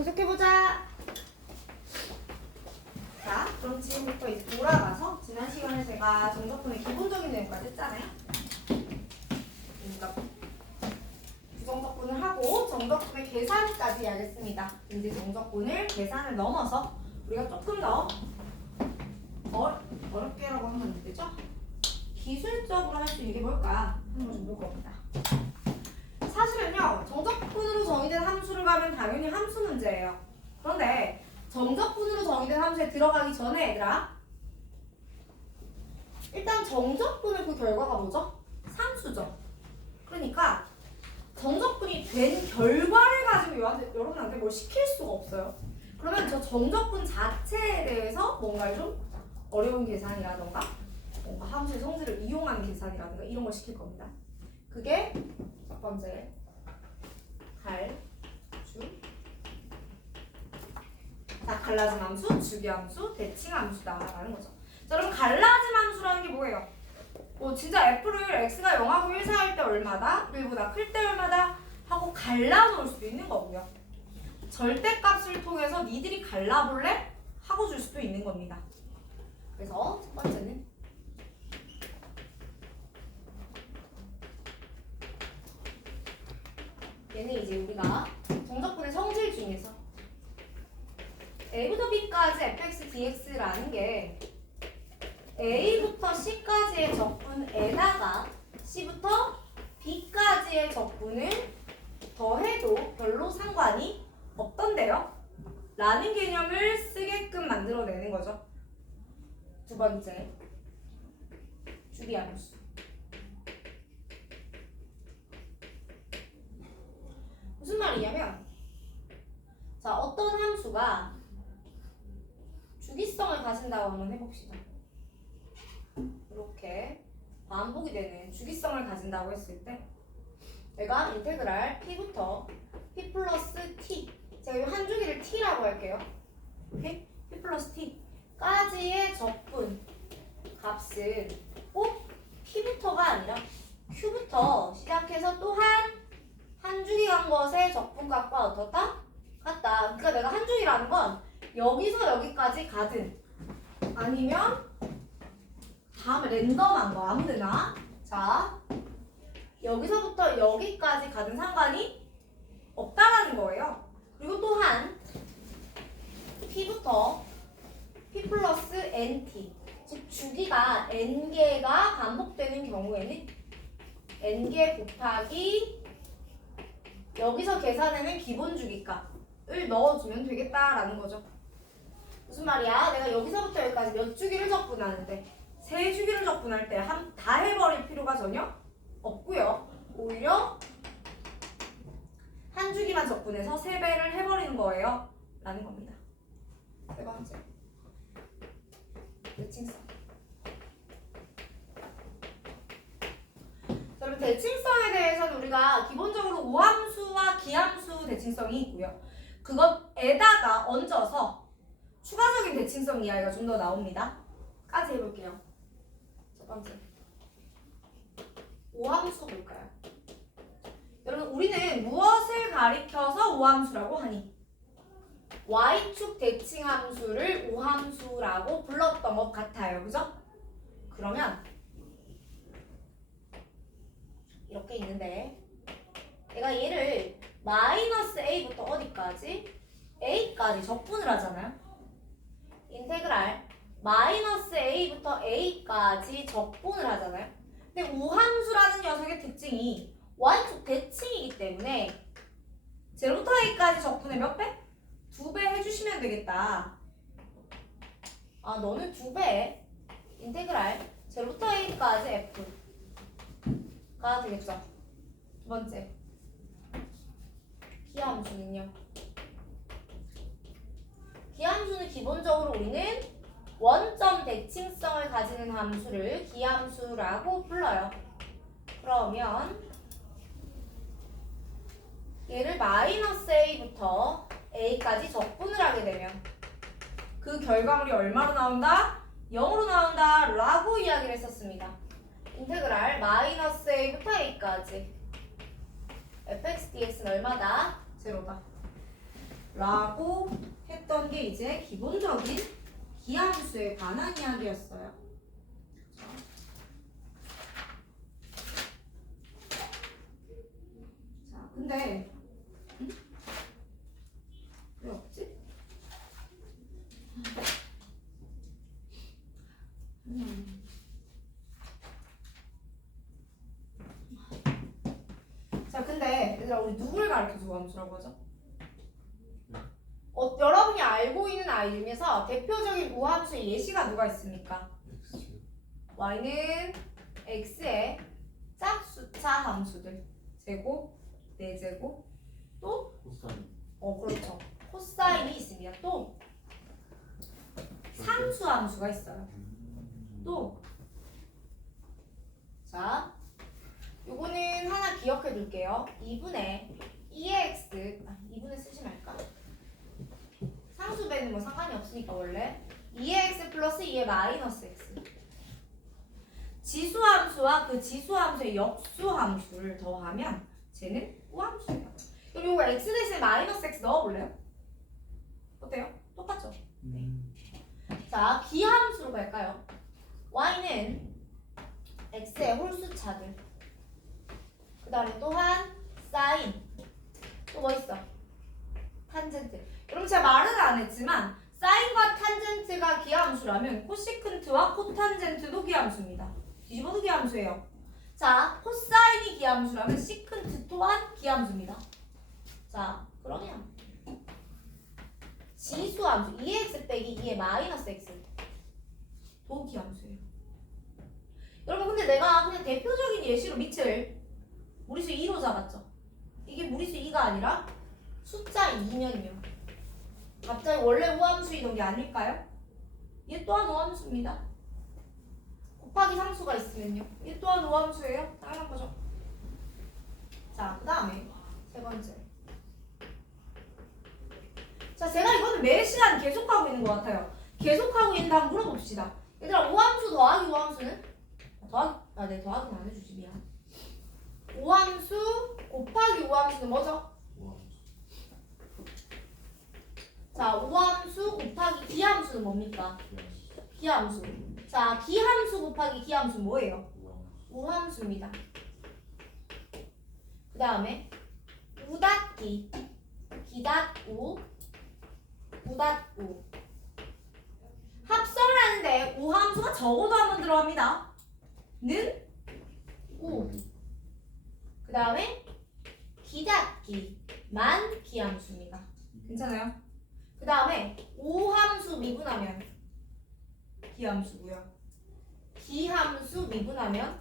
계속해보자. 자, 그럼 지금부터 이제 돌아가서 지난 시간에 제가 정적분의 기본적인 내용까지 했잖아요. 그러니까 부정적분을 하고 정적분의 계산까지 해야겠습니다. 이제 정적분을 계산을 넘어서 우리가 조금 더 어렵게라고 하면 안 되죠? 기술적으로 할 수 있는 게 뭘까? 한번 좀 볼 겁니다. 사실은요, 정적분으로 정의된 함수를 가면 당연히 함수 문제예요. 그런데 정적분으로 정의된 함수에 들어가기 전에 얘들아, 일단 정적분의 그 결과가 뭐죠? 상수죠. 그러니까 정적분이 된 결과를 가지고 여러분한테 뭘 시킬 수가 없어요. 그러면 저 정적분 자체에 대해서 뭔가 좀 어려운 계산이라던가 뭔가 함수의 성질을 이용한 계산이라든가 이런 걸 시킬 겁니다. 그게 첫 번째 갈라짐 함수, 주기함수, 대칭함수다라는 거죠. 자, 여러분 갈라짐 함수라는 게 뭐예요? 진짜 f를 x가 0하고 1 사이일 때 얼마다, 1보다 클 때 얼마다 하고 갈라놓을 수도 있는 거고요. 절대값을 통해서 니들이 갈라볼래? 하고 줄 수도 있는 겁니다. 그래서 첫 번째는 얘는 이제 우리가 정적분의 성질 중에서 a부터 b까지 fx dx라는 게 a부터 c까지의 적분에다가 c부터 b까지의 적분을 더해도 별로 상관이 없던데요? 라는 개념을 쓰게끔 만들어내는 거죠. 두 번째, 주기함수. 무슨 말이냐면, 자, 어떤 함수가 주기성을 가진다고 한번 해봅시다. 이렇게 반복이 되는 주기성을 가진다고 했을 때 내가 인테그랄 p부터 p 플러스 t, 제가 이 한 주기를 t라고 할게요. 오케이? p 플러스 t까지의 적분 값은 꼭 p부터가 아니라 q부터 시작해서 또한 한 주기 간 것의 적분값과 어떻다? 같다. 그러니까 내가 한 주기라는 건 여기서 여기까지 가든 아니면 다음에 랜덤한 거 아무데나, 자, 여기서부터 여기까지 가든 상관이 없다라는 거예요. 그리고 또한 p부터 p 플러스 nt, 즉 주기가 n개가 반복되는 경우에는 n개 곱하기 여기서 계산하는 기본 주기값을 넣어주면 되겠다라는 거죠. 무슨 말이야? 내가 여기서부터 여기까지 몇 주기를 적분하는데 세 주기를 적분할 때 다 해버릴 필요가 전혀 없고요. 오히려 한 주기만 적분해서 3배를 해버리는 거예요. 라는 겁니다. 세 번째, 대칭성. 그럼 대칭성에 대해서는 우리가 기본적으로 오함수와 기함수 대칭성이 있고요. 그것에다가 얹어서 추가적인 대칭성 이야기가 좀 더 나옵니다. 까지 해볼게요. 첫 번째, 오함수 볼까요? 여러분, 우리는 무엇을 가리켜서 오함수라고 하니? y축 대칭함수를 오함수라고 불렀던 것 같아요. 그죠? 그러면 이렇게 있는데 내가 얘를 마이너스 a부터 어디까지? a까지 적분을 하잖아요. 인테그랄 마이너스 a부터 a까지 적분을 하잖아요. 근데 오함수라는 녀석의 특징이 y축 대칭이기 때문에 제로부터 a까지 적분에 몇 배? 2배 해주시면 되겠다. 아, 너는 2배 인테그랄 제로부터 a까지 f가 되겠죠. 두 번째, 기하함수는요. 기하함수는 기본적으로 우리는 원점 대칭성을 가지는 함수를 기하함수라고 불러요. 그러면 얘를 마이너스 a부터 a까지 적분을 하게 되면 그 결과물이 얼마로 나온다? 0으로 나온다 라고 이야기를 했었습니다. 인테그랄 마이너스 a부터 a까지 fx dx는 얼마다? 제로다. 라고 했던 게 이제 기본적인 기함수에 관한 이야기였어요. 자, 근데 왜 없지? 자, 근데 얘들아 우리 누구를 가르쳐주고 함수라고 하죠? 여러분이 알고 있는 아이 중에서 대표적인 우함수의 예시가 누가 있습니까? y는 x의 짝수차 함수들 제곱, 4제곱 또? 코사인. 그렇죠. 코사인이 있습니다. 또 상수 함수가 있어요. 또 자, 요거는 하나 기억해 둘게요. 2분의 2x 2분의 쓰지 말까? 상수배는 뭐 상관이 없으니까 원래 2x 플러스 2의 마이너스 x 지수함수와 그 지수함수의 역수함수를 더하면 쟤는 우함수예요. 그럼 요거 x 대신에 마이너스 x 넣어볼래요? 어때요? 똑같죠? 네. 자, 기함수로 갈까요? y는 x의 홀수차들 그 다음에 또한 사인 또 뭐 있어? 탄젠트. 여러분 제가 말은 안 했지만 사인과 탄젠트가 기하함수라면 코시큰트와 코탄젠트도 기하함수입니다. 뒤집어도 기하함수예요. 자, 코사인이 기하함수라면 시큰트 또한 기하함수입니다. 자, 그러면 지수함수 2x 빼기 2의 마이너스 x 도 기하함수예요. 여러분 근데 내가 그냥 대표적인 예시로 밑을 무리수 2로 잡았죠. 이게 무리수 2가 아니라 숫자 2면요. 갑자기 원래 우함수이던 게 아닐까요? 얘 또한 우함수입니다. 곱하기 상수가 있으면요. 얘 또한 우함수예요. 당연한 거죠. 자, 그 다음에 세 번째. 자, 제가 이거는 매 시간 계속하고 있는 것 같아요. 계속하고 있는데 한번 물어봅시다. 얘들아, 우함수 더하기 우함수는? 네, 더하기는 안 해주지, 미안. 우함수 곱하기 우함수는 뭐죠? 자, 우함수 곱하기 기함수는 뭡니까? 기함수. 자, 기함수 곱하기 기함수 뭐예요? 우함수입니다. 그 다음에 우닷기, 기닷우, 우닷우. 합성을 하는데 우함수가 적어도 한 번 들어갑니다. 는 우. 그 다음에 기닷기만 기함수입니다. 괜찮아요? 그 다음에 우함수 미분하면 기함수고요. 기함수 미분하면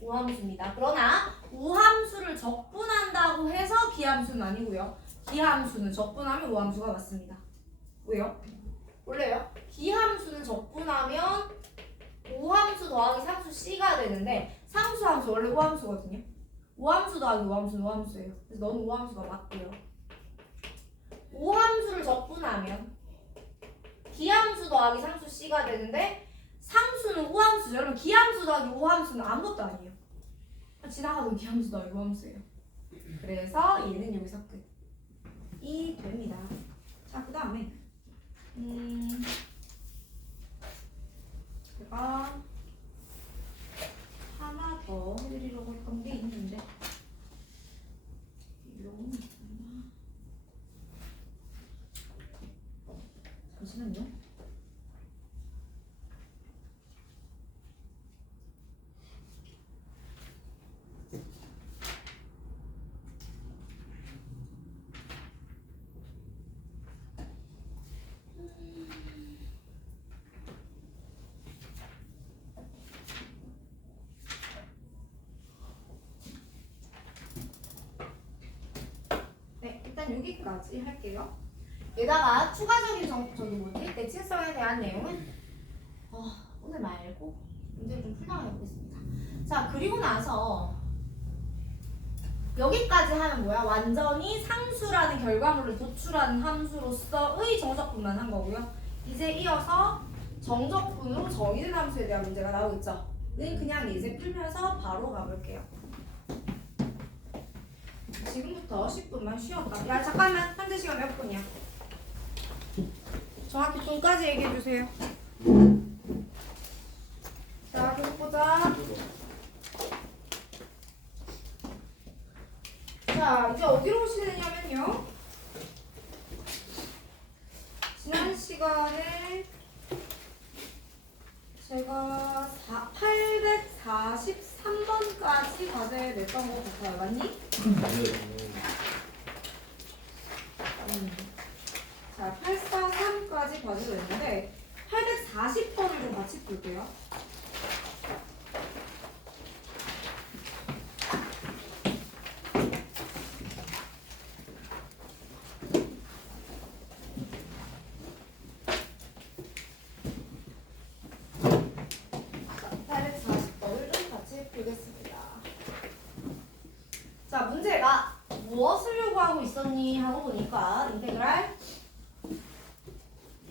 우함수입니다. 그러나 우함수를 적분한다고 해서 기함수는 아니고요. 기함수는 적분하면 우함수가 맞습니다. 왜요? 원래요? 기함수는 적분하면 우함수 더하기 상수 C가 되는데 상수함수 원래 우함수거든요. 우함수 더하기 우함수는 우함수예요. 그래서 너는 우함수가 맞고요. 우함수를 적분하면 기함수 더하기 상수 C가 되는데 상수는 우함수죠. 여러분 기함수 더하기 우함수는 아무것도 아니에요. 지나가던 기함수 더하기 우함수예요. 그래서 얘는 여기서 끝이 됩니다. 자, 그 다음에 제가 하나 더 해드리려고 했던 게 있는데 잠시만요. 네, 일단 여기까지 할게요. 게다가 추가적인 저기 뭐지? 대칭성에 대한 내용은 오늘 말고 문제를 좀 풀다가 해보겠습니다. 자, 그리고 나서 여기까지 하면 뭐야? 완전히 상수라는 결과물을 도출하는 함수로서의 정적분만 한 거고요. 이제 이어서 정적분으로 정의된 함수에 대한 문제가 나오겠죠? 는 그냥 이제 풀면서 바로 가볼게요. 지금부터 10분만 쉬었다. 야, 잠깐만. 현재 시간 몇 분이야? 정확히 돈까지 얘기해 주세요. 자, 계속 보자. 자, 이제 어디로 오시느냐면요. 지난 시간에 제가 843번까지 과제 냈던 거 같아요. 맞니? 자, 843까지 과제를 냈는데 840번을 좀 같이 볼게요. 자, 문제가 무엇을 요구하고 있었니 하고 보니까 인테그랄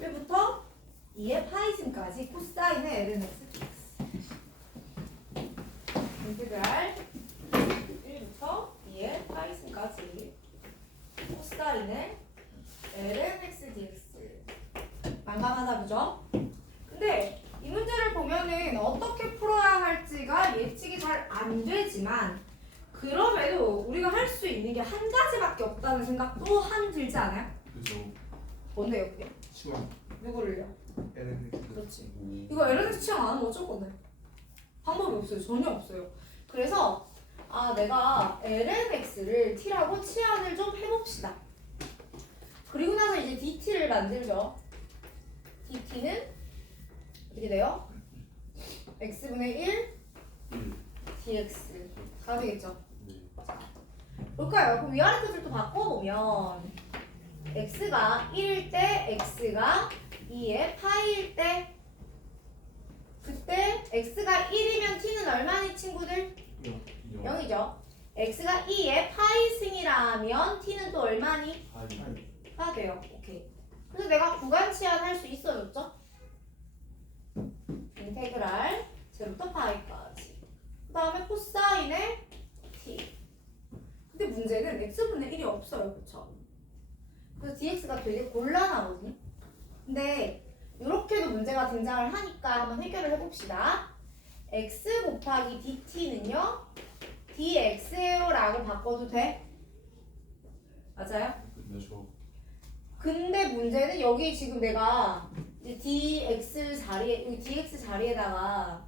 1부터 2의 파이즘까지 코사인의 ln x dx. 인테그랄 1부터 2의 파이즘까지 코사인의 ln x dx. 난감하다, 그죠? 근데 이 문제를 보면은 어떻게 풀어야 할지가 예측이 잘 안 되지만 그럼에도 우리가 할 수 있는 게 한 가지밖에 없다는 생각 또한 들지 않아요? 그죠. 뭔데요 그게? 치환. 누구를요? LNX. 그렇지. 이거 LNX 취향 안 하면 어쩔 건데? 방법이 없어요. 전혀 없어요. 그래서 내가 LNX를 T라고 치환을 좀 해봅시다. 그리고 나서 이제 DT를 만들죠. DT는 어떻게 돼요? X분의 1 DX 다 되겠죠? 네. 볼까요? 그럼 위아래 뜻을 또 바꿔보면 x가 1일 때 x가 2의 파이일 때 그때 x가 1이면 t는 얼마니 친구들? 0이죠. x가 2의 파이승이라면 t는 또 얼마니? 다 돼요. 오케이. 그래서 내가 구간 치환할 수 있어졌죠? 인테그랄 0부터 파이까지. 그 다음에 코사인의 t. 근데 문제는 x분의 1이 없어요. 그쵸? 그래서 dx가 되게 곤란하거든요. 근데 이렇게도 문제가 등장을 하니까 한번 해결을 해봅시다. x 곱하기 dt는요 dx라고 바꿔도 돼? 맞아요? 그렇죠. 근데 문제는 여기 지금 내가 이제 dx 자리에 여기 dx 자리에다가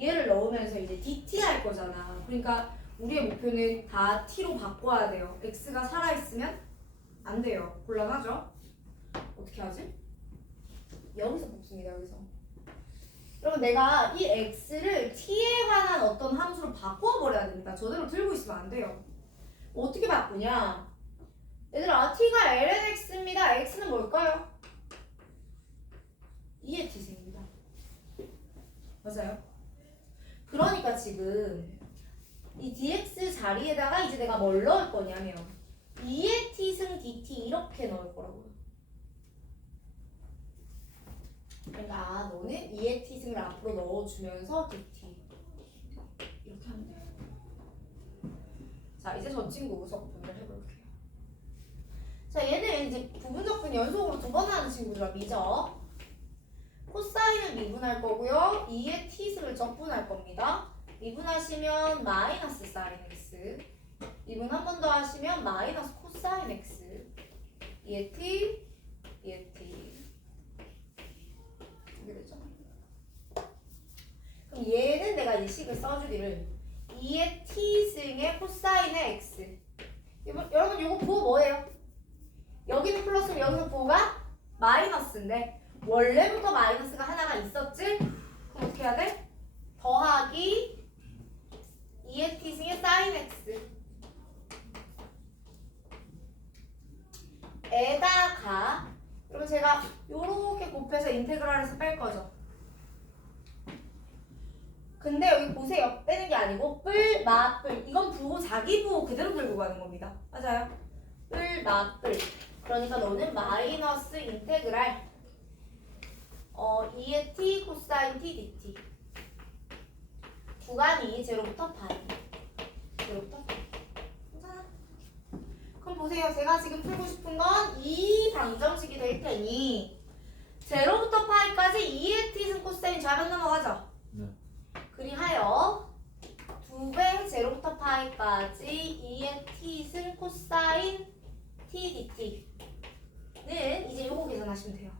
얘를 넣으면서 이제 dt 할 거잖아. 그러니까 우리의 목표는 다 t로 바꿔야 돼요. x가 살아있으면 안 돼요. 곤란하죠? 어떻게 하지? 여기서 뽑습니다. 여기서. 그러면 내가 이 x를 t에 관한 어떤 함수로 바꿔버려야 됩니다. 저대로 들고 있으면 안 돼요. 어떻게 바꾸냐? 얘들아, t가 ln x입니다. x는 뭘까요? 2의 t승입니다. 맞아요? 그러니까 지금 이 dx 자리에다가 이제 내가 뭘 넣을 거냐면 2의 t승 dt 이렇게 넣을 거라고요. 그러니까 너는 2의 t승을 앞으로 넣어주면서 dt 이렇게 하면 돼요. 자, 이제 저 친구 우석분을 해볼게요. 자, 얘는 이제 부분적분 연속으로 2번 하는 친구들아, 미적. 코사인은 미분할 거고요. 2의 t승을 적분할 겁니다. 미분하시면 마이너스 사인 x. 미분 한 번 더 하시면 마이너스 코사인 x. 2의 t, 2의 t. 이게 되죠? 그럼 얘는 내가 이 식을 써주기를 2의 t승의 코사인의 x. 여러분 이거 부호 뭐예요? 여기는 플러스고 여기서 부호가 마이너스인데 원래부터 마이너스가 하나가 있었지? 그럼 어떻게 해야 돼? 더하기 2의 t승의 사인 x 에다가 그러면 제가 요렇게 곱해서 인테그랄에서 뺄 거죠. 근데 여기 보세요. 빼는 게 아니고 뿔, 마, 뿔. 이건 부호, 자기 부호 그대로 들고 가는 겁니다. 맞아요? 뿔, 마, 뿔. 그러니까 너는 마이너스 인테그랄 2의 t 코사인 t dt. 구간이 0부터 파이. 0부터 파이. 괜찮아? 그럼 보세요. 제가 지금 풀고 싶은 건 이 방정식이 될 테니 제로부터 파이까지 2의 t승 코사인 좌변 넘어가죠? 네. 그리하여 2배 제로부터 파이까지 2의 t승 코사인 t dt는 이제 요거 계산하시면 돼요.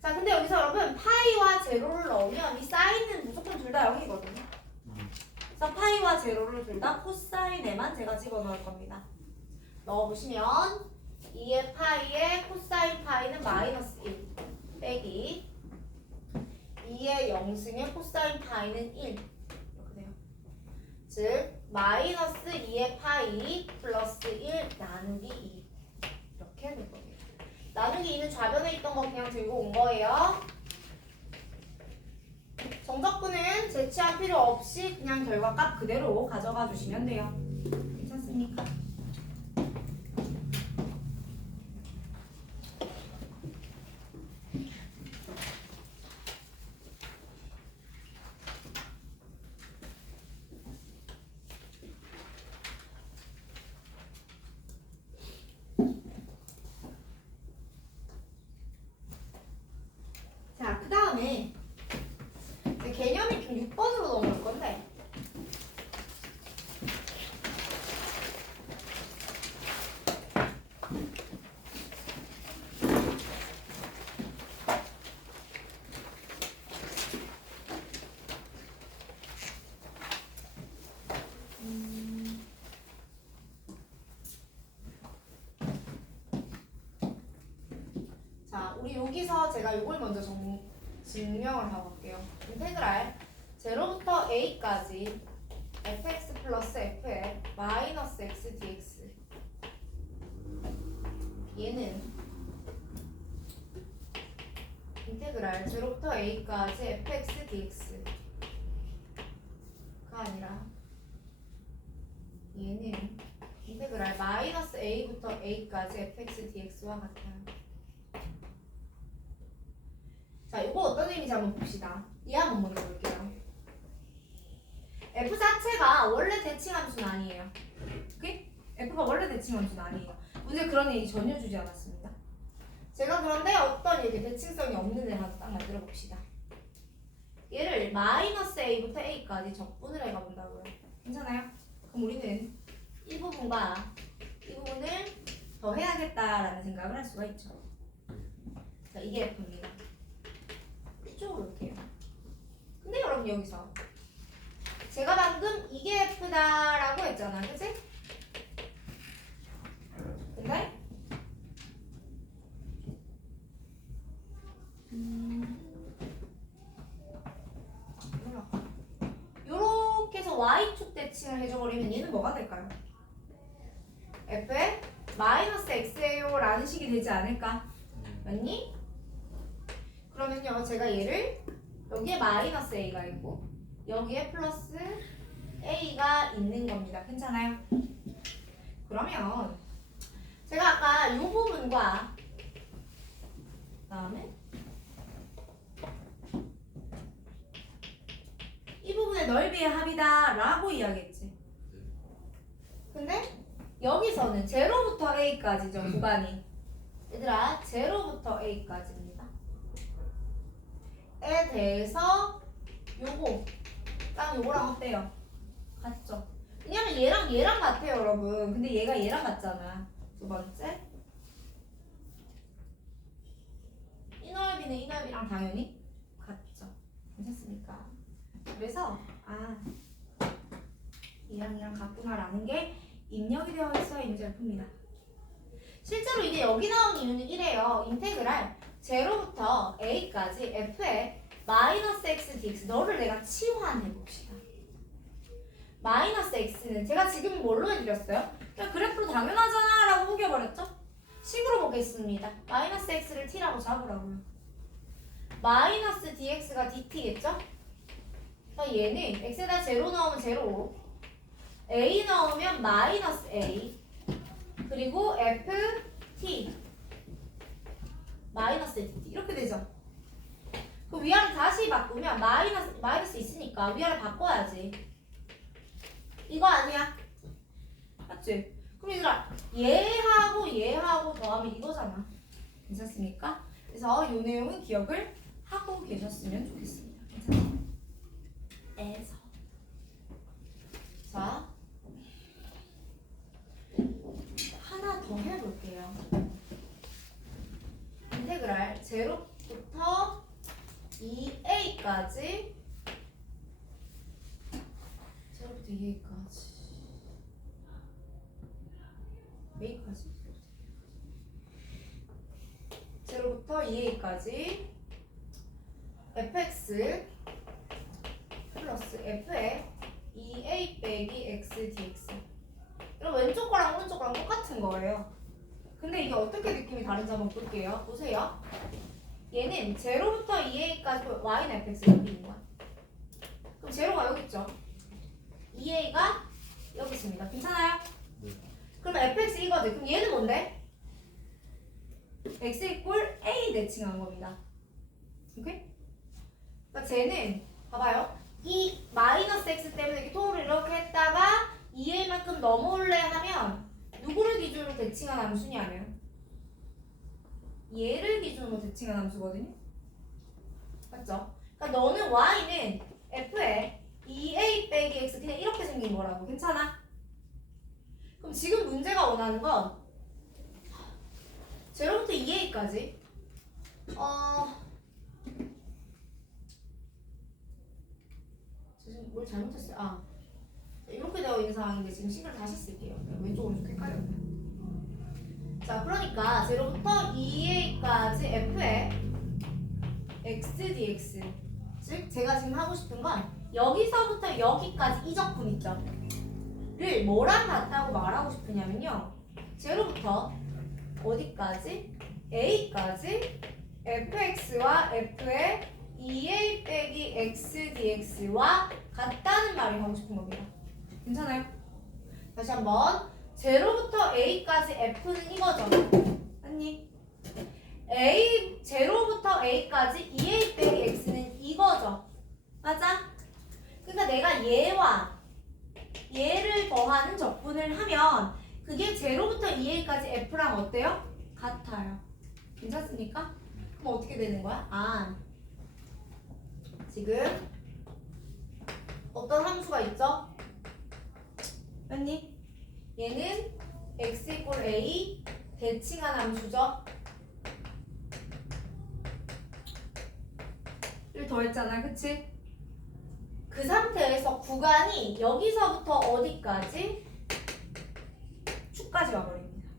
자, 근데 여기서 여러분 파이와 제로를 넣으면 이 사인은 무조건 둘 다 0이거든요. 그래서 파이와 제로를 둘 다 코사인에만 제가 집어넣을 겁니다. 넣어보시면 2의 파이에 코사인 파이는 마이너스 1 빼기 2의 0승의 코사인 파이는 1 이렇게 돼요. 즉 마이너스 2의 파이 플러스 1 나누기 2 이렇게 될 겁니다. 나누기 2는 좌변에 있던 거 그냥 들고 온 거예요. 정적분은 제치할 필요 없이 그냥 결과값 그대로 가져가 주시면 돼요. 괜찮습니까? 자, 그 다음에 개념이 좀 6번으로 넘어올 건데 자, 우리 여기서 제가 이걸 먼저 증명을 하고 갈게요. 인테그랄 제로부터 a까지 fx 플러스 fl 마이너스 x dx 얘는 인테그랄 제로부터 a까지 fx dx가 아니라 얘는 인테그랄 마이너스 a부터 a까지 fx dx와 같아요. 자, 이거 어떤 의미인지 한번 봅시다. 이 한번 먼저 볼게요. f 자체가 원래 대칭함수는 아니에요. 오케이? f가 원래 대칭함수는 아니에요. 문제 그런 얘기 전혀 주지 않았습니다. 제가 그런데 어떤 얘기 대칭성이 없는 애를 하나 딱 만들어 봅시다. 얘를 마이너스 a부터 a까지 적분을 해가 본다고요. 괜찮아요? 그럼 우리는 이 부분과 이 부분을 더 해야겠다라는 생각을 할 수가 있죠. 자, 이게 f입니다. 이쪽으로 올게요. 근데 여러분 여기서 제가 방금 이게 F다라고 했잖아, 그치? 근데 요렇게 해서 Y축 대칭을 해줘버리면 얘는 뭐가 될까요? F에 마이너스 X예요 라는 식이 되지 않을까? 맞니? 그러면요, 제가 얘를 여기에 마이너스 A가 있고 여기에 플러스 A가 있는 겁니다. 괜찮아요? 그러면 제가 아까 이 부분과 그다음에 이 부분의 넓이의 합이다 라고 이야기했지. 근데 여기서는 0부터 A까지죠, 구간이. 얘들아, 0부터 A까지입니다. 에 대해서 요거 딱 요거랑 어때요? 같죠? 왜냐면 얘랑 같아요, 여러분. 근데 얘가 얘랑 같잖아. 두 번째 이 넓이는 이 넓이랑 당연히 같죠. 괜찮습니까? 그래서 얘랑 같구나라는 게 입력이 되어 있어야 문제를 풉니다. 실제로 이게 여기 나온 이유는 이래요. 인테그랄 0부터 a까지 f의 마이너스 x dx 너를 내가 치환해 봅시다. 마이너스 x는 제가 지금 뭘로 해드렸어요? 그냥 그래프로 당연하잖아 라고 우겨버렸죠? 식으로 보겠습니다. 마이너스 x를 t라고 잡으라고요. 마이너스 dx가 dt겠죠? 그러니까 얘는 x에다 0 넣으면 0, a 넣으면 마이너스 a, 그리고 ft 마이너스 dt 이렇게 되죠. 그 위아래 다시 바꾸면 마이너스 있으니까 위아래 바꿔야지. 이거 아니야? 맞지? 그럼 얘들아 얘하고 얘하고 더하면 이거잖아. 괜찮습니까? 그래서 이 내용은 기억을 하고 계셨으면 좋겠습니다. 괜찮아요? 에서 자 하나 더 해볼게요. 인테그랄 0부터 2a까지 0부터 2a까지 a까지 0부터 2a까지 fx 플러스 f의 2a 빼기 x dx. 그럼 왼쪽 거랑 오른쪽 거랑 똑같은 거예요. 근데 이게 어떻게 느낌이 다른지 한번 볼게요. 보세요. 얘는 0부터 2a까지 y는 fx 여기 있는 거야. 그럼 0가 여기 있죠. 2a가 여기 있습니다. 괜찮아요? 네. 그럼 fx 이거든. 그럼 얘는 뭔데? x 이꼴 a 대칭한 겁니다. 오케이? 그러니까 쟤는 봐봐요. 이 마이너스 x 때문에 이렇게 통을 이렇게 했다가 2a만큼 넘어올래 하면 누구를 기준으로 대칭한 함수냐면 얘를 기준으로 대칭한 함수거든요. 맞죠? 그러니까 너는 y는 f에 2a 빼기 x 그냥 이렇게 생긴 거라고. 괜찮아? 그럼 지금 문제가 원하는 건 0부터 2a까지 지금 뭘 잘못했어요? 이렇게 되어 있는 상황인데 지금 식을 다시 쓸게요. 왼쪽 오른쪽 헷갈렸네. 자, 그러니까 0부터 2a까지 f의 x dx, 즉 제가 지금 하고 싶은 건 여기서부터 여기까지 이 적분 있죠? 를 뭐랑 같다고 말하고 싶으냐면요, 0부터 어디까지? a까지 fx와 f의 2a 빼기 x dx와 같다는 말이 하고 싶은 겁니다. 괜찮아요? 다시 한번 0부터 a까지 f는 이거죠. 아니 0부터 a까지 2a 빼기 x는 이거죠. 맞아? 그러니까 내가 얘와 얘를 더하는 적분을 하면 그게 0부터 2a까지 f랑 어때요? 같아요. 괜찮습니까? 그럼 어떻게 되는 거야? 지금 어떤 함수가 있죠? 맞니? 얘는 x 이꼴 a 대칭한 함수죠? 를 더했잖아, 그치? 그 상태에서 구간이 여기서부터 어디까지? 축까지 와버립니다.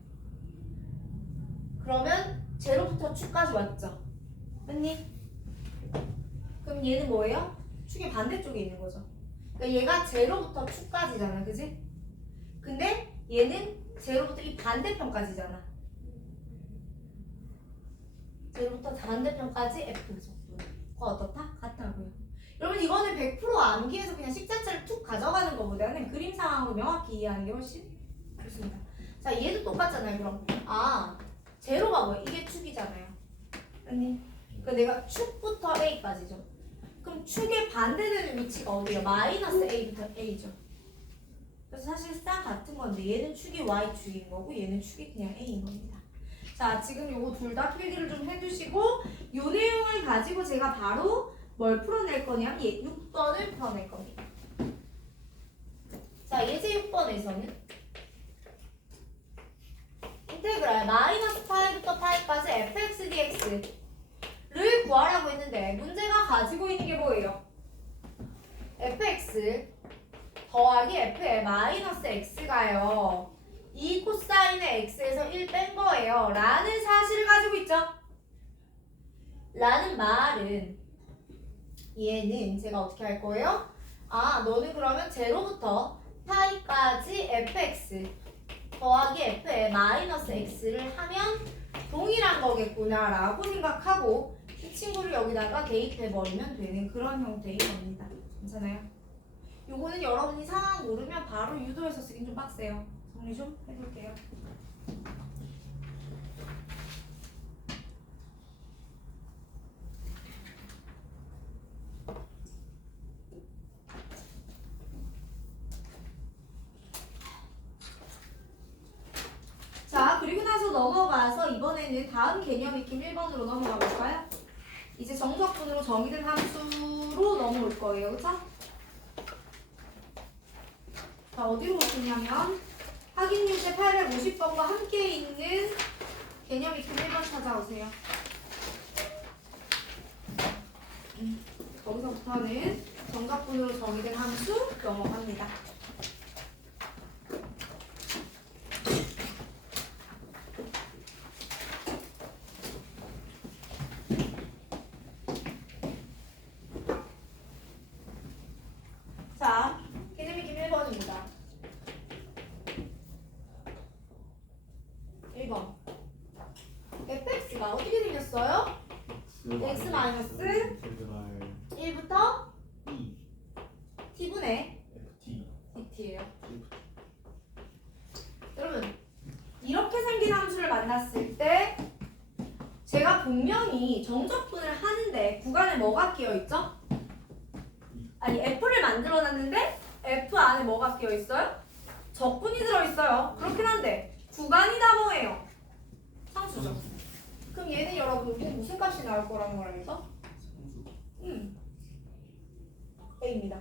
그러면 0부터 축까지 왔죠? 맞니? 그럼 얘는 뭐예요? 축의 반대쪽에 있는 거죠. 그러니까 얘가 0부터 축까지잖아, 그지? 근데 얘는 0부터 이 반대편까지잖아. 0부터 반대편까지 F 적분. 그거 어떻다? 같다고요. 여러분 이거는 100% 암기해서 그냥 식 자체를 툭 가져가는 것보다는 그림 상황으로 명확히 이해하는 게 훨씬 좋습니다. 자, 얘도 똑같잖아요. 그럼 0가 뭐야? 이게 축이잖아요. 아니, 그러니까 내가 축부터 A까지죠. 그럼 축의 반대되는 위치가 어디예요? 마이너스 A부터 A죠. 그래서 사실상 같은 건데 얘는 축이 Y축인 거고 얘는 축이 그냥 A인 겁니다. 자, 지금 요거 둘 다 필기를 좀 해두시고 요 내용을 가지고 제가 바로 뭘 풀어낼 거냐면 6번을 풀어낼 겁니다. 자, 예제 6번에서는 인테그랄 마이너스 파이부터 파이까지 fx dx를 구하라고 했는데 문제가 가지고 있는 게 뭐예요? fx 더하기 f의 마이너스 x가요. 이 코사인의 x에서 1 뺀 거예요. 라는 사실을 가지고 있죠. 라는 말은 얘는 제가 어떻게 할 거예요? 너는 그러면 0부터 파이까지 fx 더하기 f의 마이너스 x를 하면 동일한 거겠구나 라고 생각하고 이 친구를 여기다가 대입해버리면 되는 그런 형태인 겁니다. 괜찮아요? 요거는 여러분이 상황 모르면 바로 유도해서 쓰긴 좀 빡세요. 정리 좀 해볼게요. 자, 그리고 나서 넘어가서 이번에는 다음 개념 익힘 1번으로 넘어가 볼까요? 이제 정석분으로 정의된 함수로 넘어올 거예요. 그쵸? 자, 어디로 오시냐면 확인 유제 850번과 함께 있는 개념 익힘 1번 찾아오세요. 거기서부터는 정석분으로 정의된 함수 넘어갑니다. 자, 개념 익힘 1번입니다. 1번. fx가 어떻게 생겼어요? x 마이너스 1부터 t분의 dt예요. 여러분, 이렇게 생긴 함수를 만났을 때 제가 분명히 정적분을 하는데 구간에 뭐가 끼어있죠? 아니, f를 만들어놨는데 f 안에 뭐가 끼어있어요? 적분이 들어있어요. 그렇긴 한데 구간이다 뭐예요? 상수죠. 그럼 얘는 여러분 우리는 무슨 값이 나올 거라는 걸 알죠? A입니다.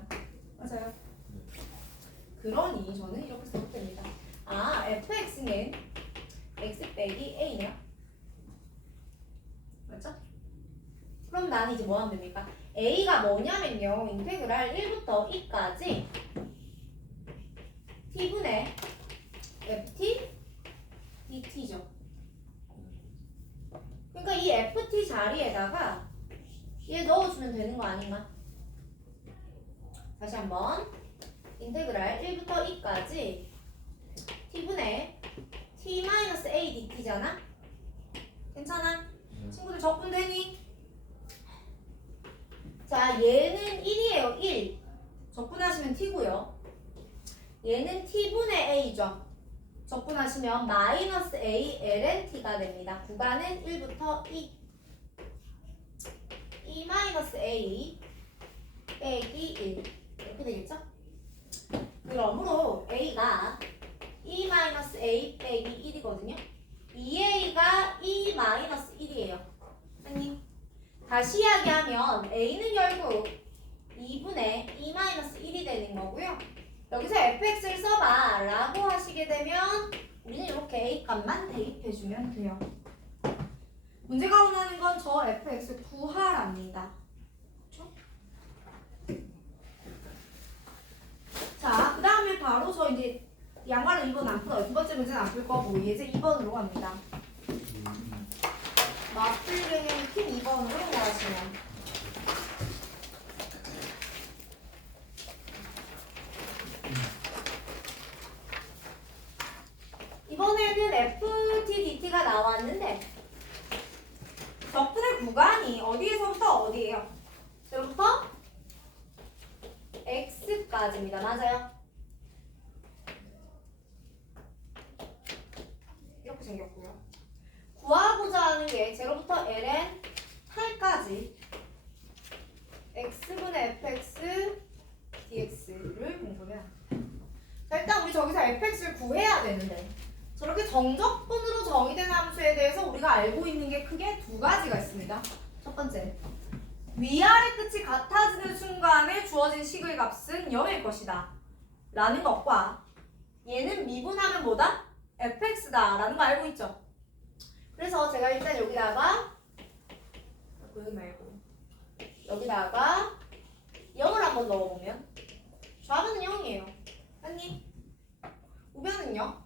맞아요. 그러니 저는 이렇게 써도 됩니다. 아, fx는 x 빼기 a냐? 맞죠? 그럼 나는 이제 뭐 하면 됩니까? a가 뭐냐면요, 인테그랄 1부터 2까지 t분의 ft dt죠. 그러니까 이 ft 자리에다가 얘 넣어주면 되는 거 아닌가? 다시 한번 인테그랄 1부터 2까지 t분의 t-a dt잖아? 괜찮아? 친구들 적분되니? 자, 얘는 1이에요. 1 적분하시면 t고요. 얘는 t분의 a죠. 적분하시면 마이너스 a ln t가 됩니다. 구간은 1부터 2 2 마이너스 a 빼기 1 이렇게 되겠죠? 그러므로 a가 2 마이너스 a 빼기 1이거든요. 2a가 2 마이너스 1이에요. 아니, 다시 이야기하면 a는 결국 2분의 2 마이너스 1이 되는 거고요. 여기서 fx를 써봐 라고 하시게 되면 우리는 이렇게 a 값만 대입해주면 돼요. 문제가 원하는 건 저 fx 구하랍니다. 그렇죠? 자, 그 다음에 바로 저 이제 양말은 2번 안 풀어요. 두 번째 문제는 안 풀 거고 이제 2번으로 갑니다. 맞풀기는 팀 2번으로 넘어가시면 이번에는 FTDT가 나왔는데 적분의 구간이 어디에서부터 어디예요? 여기부터 X까지입니다. 맞아요? 이렇게 생겼고요. 구하고자 하는 게 제로부터 ln 8까지 x분의 fx dx를 공부해야 자, 일단 우리 저기서 fx를 구해야 되는데 저렇게 정적분으로 정의된 함수에 대해서 우리가 알고 있는 게 크게 두 가지가 있습니다. 첫 번째, 위아래 끝이 같아지는 순간에 주어진 식의 값은 0일 것이다 라는 것과 얘는 미분하면 뭐다? fx다 라는 거 알고 있죠? 그래서 제가 일단 여기다가 여기 말고 여기다가 0을 한번 넣어보면 좌변은 0이에요. 아니 우변은요?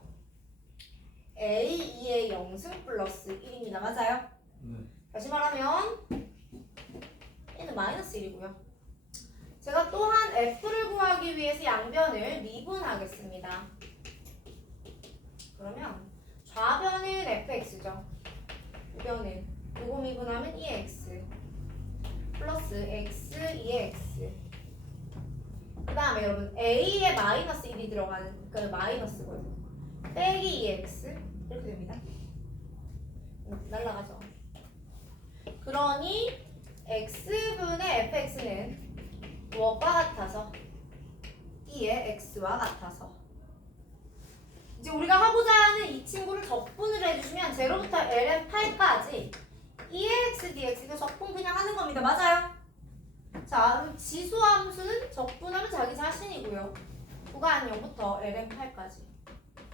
a2의 0승 플러스 1입니다. 맞아요? 네. 다시 말하면 얘는 마이너스 1이고요. 제가 또한 f를 구하기 위해서 양변을 미분하겠습니다. 그러면 좌변은 fx죠. 우변은 요거 미분하면 2x 플러스 x 2x 그 다음에 여러분 a에 마이너스 1이 들어가는 그 마이너스거든요. 빼기 2x 이렇게 됩니다. 날라가죠. 그러니 x분의 fx는 무엇과 같아서 2의 x와 같아서 이제 우리가 하고자 하는 이 친구를 적분을 해주시면 0부터 ln8까지 EX, DX 이거 적분 그냥 하는 겁니다. 맞아요? 자, 그럼 지수함수는 적분하면 자기 자신이고요. 구간 0부터 ln8까지.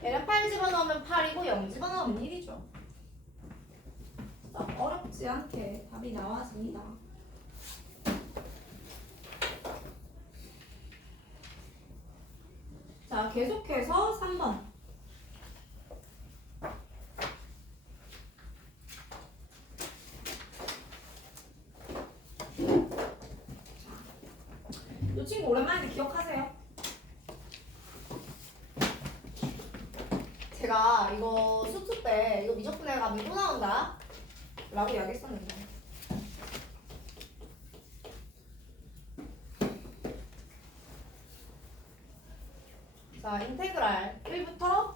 ln8 집어넣으면 8이고 0 집어넣으면 1이죠. 자, 어렵지 않게 답이 나왔습니다. 자, 계속해서 3번. 이 친구 오랜만인데 기억하세요? 제가 이거 수투 때 이거 미적분해가 미분 나온다 라고 이야기했었는데 자, 인테그랄 1부터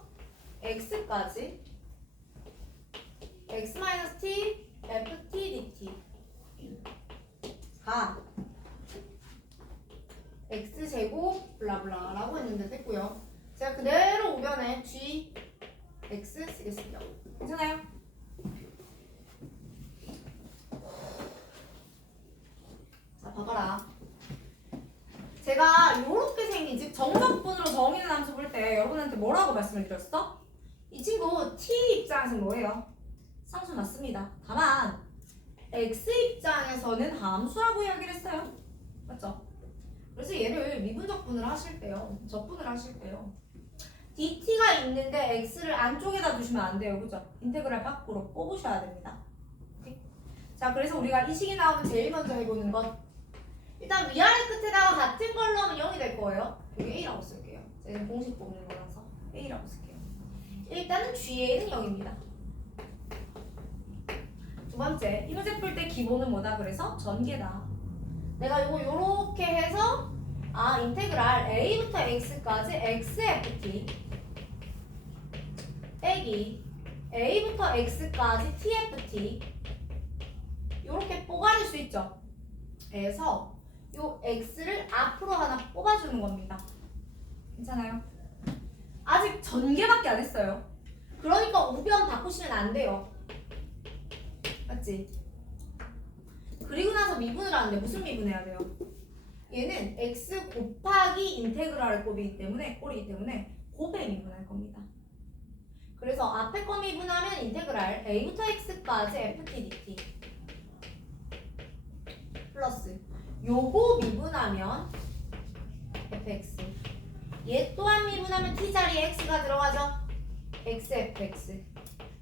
x까지 x-t ft dt 가 x제곱 블라블라 라고 했는데 됐고요. 제가 그대로 우변에 g x 쓰겠습니다. 괜찮아요? 자, 봐봐라. 제가 요렇게 생긴 즉 정적분으로 정의는 함수 볼 때 여러분한테 뭐라고 말씀을 드렸어? 이 친구 t 입장에서 뭐예요? 상수 맞습니다. 다만 x 입장에서는 함수라고 이야기를 했어요. 맞죠? 그래서 얘를 미분적분을 하실 때요, 적분을 하실 때요, dt가 있는데 x를 안쪽에다 두시면 안 돼요. 그죠? 인테그랄 밖으로 뽑으셔야 됩니다. 오케이? 자, 그래서 우리가 이 식이 나오면 제일 먼저 해보는 건 일단 위아래 끝에다가 같은 걸로 하면 0이 될 거예요. 여기 a라고 쓸게요. 제가 공식 뽑는 거라서 a라고 쓸게요. 일단은 GA는 0입니다. 두 번째, 이 문제 풀 때 기본은 뭐다? 그래서 전개다. 내가 이거 요렇게 해서 인테그랄 a부터 x까지 xft 빼기 a부터 x까지 tft 요렇게 뽑아줄 수 있죠. 그래서 요 x를 앞으로 하나 뽑아주는 겁니다. 괜찮아요? 아직 전개밖에 안 했어요. 그러니까 우변 바꾸시면 안 돼요. 맞지? 그리고 나서 미분을 하는데 무슨 미분해야 돼요? 얘는 x 곱하기 인테그랄을 꼴이기 때문에 곱에 미분할 겁니다. 그래서 앞에 거 미분하면 인테그랄 a부터 x까지 ft dt 플러스 요거 미분하면 fx, 얘 또한 미분하면 t 자리에 x가 들어가죠? x fx.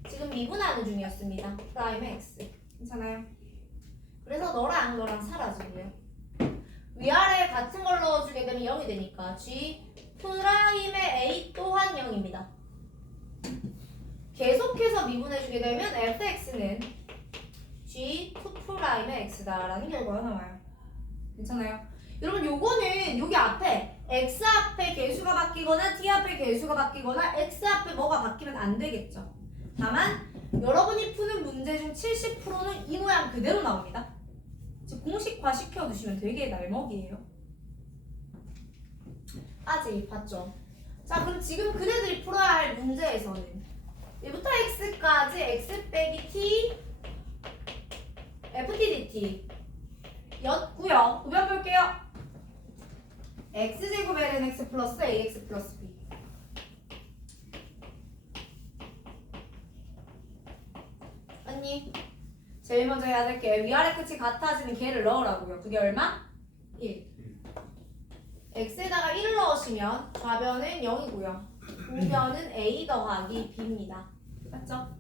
지금 미분하는 중이었습니다. 프라임의 x. 괜찮아요? 그래서 너랑 사라지고요. 위아래에 같은 걸 넣어주게 되면 0이 되니까 g 프라임의 a 또한 0입니다. 계속해서 미분해주게 되면 fx는 g2 프라임의 x다라는 결과가 나와요. 괜찮아요? 여러분 요거는 여기 앞에 x 앞에 개수가 바뀌거나 t 앞에 개수가 바뀌거나 x 앞에 뭐가 바뀌면 안 되겠죠. 다만 여러분이 푸는 문제 중 70%는 이 모양 그대로 나옵니다. 즉 공식화 시켜두시면 되게 날먹이에요. 아직 봤죠? 자, 그럼 지금 그대들이 풀어야 할 문제에서는 1부터 x까지 x 빼기 t ft dt 였고요. 우변 볼게요. x제곱 ln x 플러스 ax 플러스 b. 언니, 제일 먼저 해야 될 게 위아래 끝이 같아지는 개를 넣으라고요. 그게 얼마? 1. x에다가 1을 넣으시면 좌변은 0이고요. 우변은 a 더하기 b입니다. 맞죠?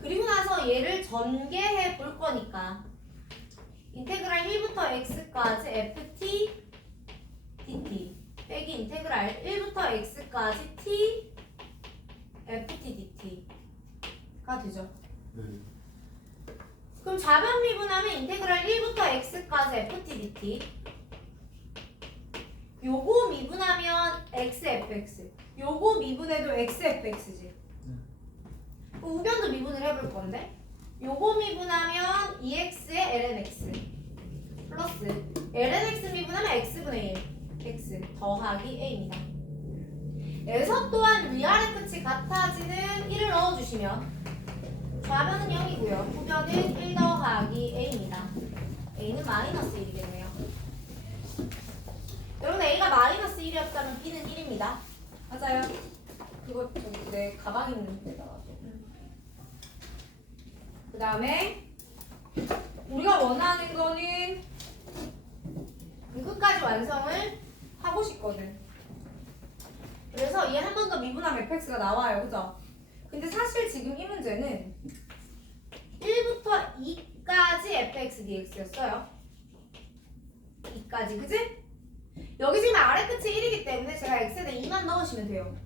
그리고 나서 얘를 전개해 볼 거니까 인테그랄 1부터 x까지 ft dt 빼기 인테그랄 1부터 x까지 t ft dt가 되죠. 그럼 좌변 미분하면 인테그랄 1부터 x까지 ft dt 요거 미분하면 x fx 요거 미분해도 x fx지. 우변도 미분을 해볼 건데 요거 미분하면 2x의 ln x 플러스 ln x 미분하면 x분의 1 x 더하기 a입니다. 에서 또한 위아래 끝이 같아지는 1을 넣어주시면 좌변은 0이고요. 후변은 1 더하기 a입니다. a는 마이너스 1이겠네요. 여러분 a가 마이너스 1이었다면 b는 1입니다. 맞아요. 그거 저기 내 가방 있는 데다가. 그 다음에 우리가 원하는 거는 끝까지 완성을 하고 싶거든. 그래서 얘 한 번 더 미분하면 fx가 나와요. 그죠? 근데 사실 지금 이 문제는 1부터 2까지 fx dx였어요. 2까지, 그지? 여기 지금 아래 끝이 1이기 때문에 제가 x에다 2만 넣으시면 돼요.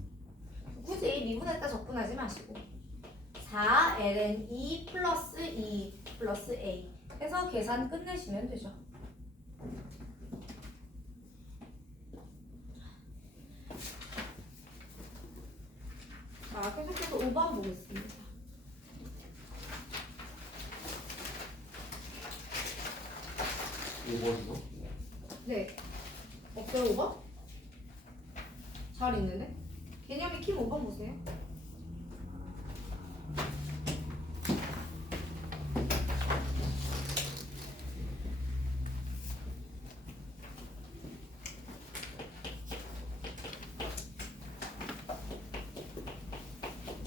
굳이 미분했다 적분하지 마시고 4ln 2 플러스 2 플러스 a 해서 계산 끝내시면 되죠. 자, 계속해서 5번 보겠습니다. 5번이요? 네. 없어요, 5번? 잘 있는데? 개념이 킴 5번 보세요.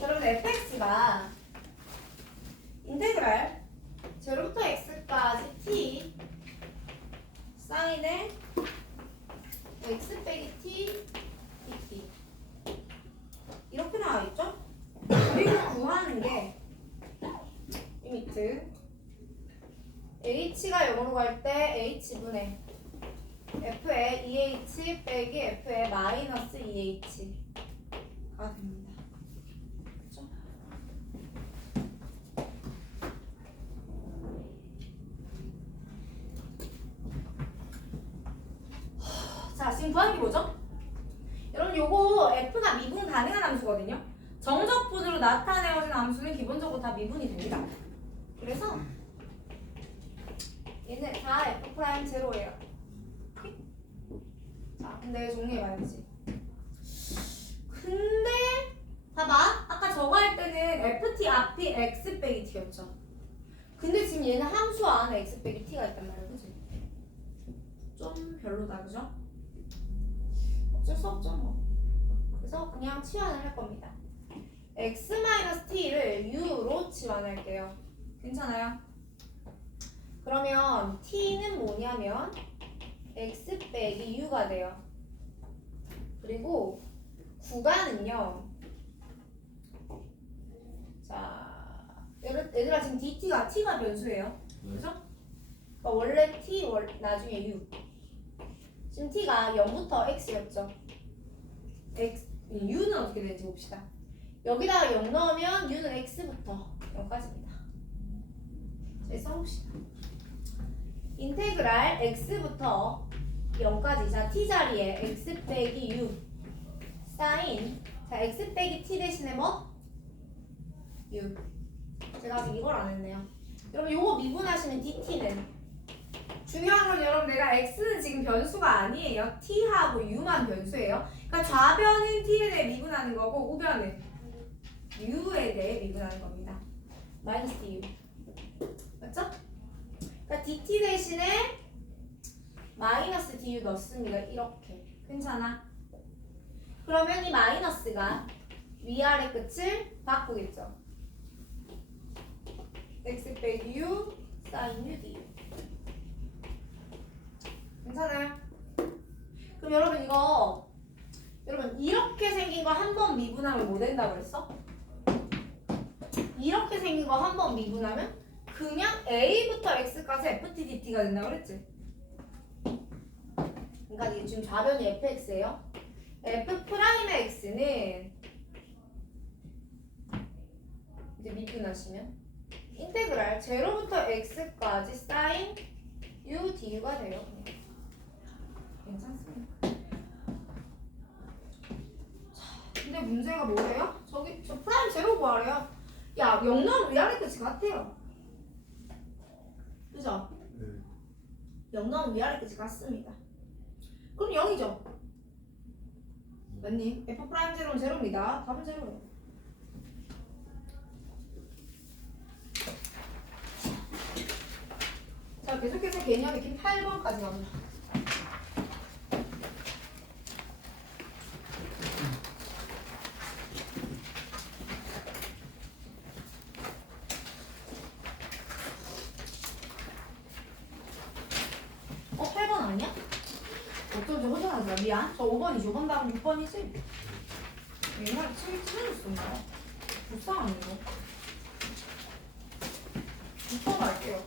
여러분 fx가 인테그랄 0부터 x까지 t 사인의 x 빼기 t dt 이렇게 나와있죠? 그리고 구하는 게 리미트 h가 0으로 갈 때 h분의 f의 2h 빼기 f의 마이너스 2h가 됩니다. 그렇죠? 자, 지금 구하는 게 뭐죠? 여러분 요거 f가 미분 가능한 함수거든요. 정적분으로 나타내어진 함수는 기본적으로 다 미분이 됩니다. 그래서 얘는 다 f'0예요. 자, 근데 정리해봐야지. 근데 봐봐, 아까 저거 할 때는 ft 앞이 x 빼기 t였죠. 근데 지금 얘는 함수 안에 x 빼기 t가 있단 말이야, 그치? 좀 별로다, 그죠? 어쩔 수 없죠, 뭐. 그래서 그냥 치환을 할 겁니다. x-t를 u로 치환할게요. 괜찮아요? 그러면 t는 뭐냐면 x 빼기 u가 돼요. 그리고 구간은요. 자, 얘들아 지금 t가 변수예요. 그죠? 그러니까 원래 t 나중에 u. 지금 t가 0부터 x였죠. u는 어떻게 되는지 봅시다. 여기다가 0 넣으면 u는 x부터 0까지입니다. 자, 써봅시다. 인테그랄 x부터 0까지. 자, t 자리에 x 빼기 u 사인. 자, x 빼기 t 대신에 뭐? u. 제가 아직 이걸 안 했네요. 여러분 요거 미분하시면 dt는 중요한 건 여러분 내가 x는 지금 변수가 아니에요. t하고 u만 변수예요. 그러니까 좌변은 t에 대해 미분하는 거고 우변은 u에 대해 미분하는 겁니다. 마이너스 du. 맞죠? 그러니까 dt 대신에 마이너스 du 넣습니다. 이렇게. 괜찮아? 그러면 이 마이너스가 위아래 끝을 바꾸겠죠. x 빼기 u 사인 u du. 괜찮아요? 그럼 여러분 이거 여러분 이렇게 생긴 거 한 번 미분하면 뭐 된다고 했어? 이렇게 생긴 거 한 번 미분하면 그냥 a부터 x까지 ft dt가 된다고 그랬지? 그러니까 이게 지금 좌변이 fx예요. f'의 x는 이제 미분하시면 인테그랄 0부터 x까지 사인 u du가 돼요. 괜찮습니다. 자, 근데 문제가 뭐예요? 저기 저 프라임 제로 구하래요. 야, 0 넣으면 위아래 끝이 같아요. 그죠? 네. 0 넣으면 위아래 끝이 같습니다. 그럼 0이죠? 맞니? f 프라임 제로는 제로입니다. 답은 제로예요. 자, 계속해서 개념 익힌 8번까지 갑니다. 어, 8번 아니야? 어쩐지 허전하더라. 미안. 저 5번이지. 5번 다음 6번이지? 옛날에 책이 찢어졌었나? 불쌍하네, 이거. 6번 할게요.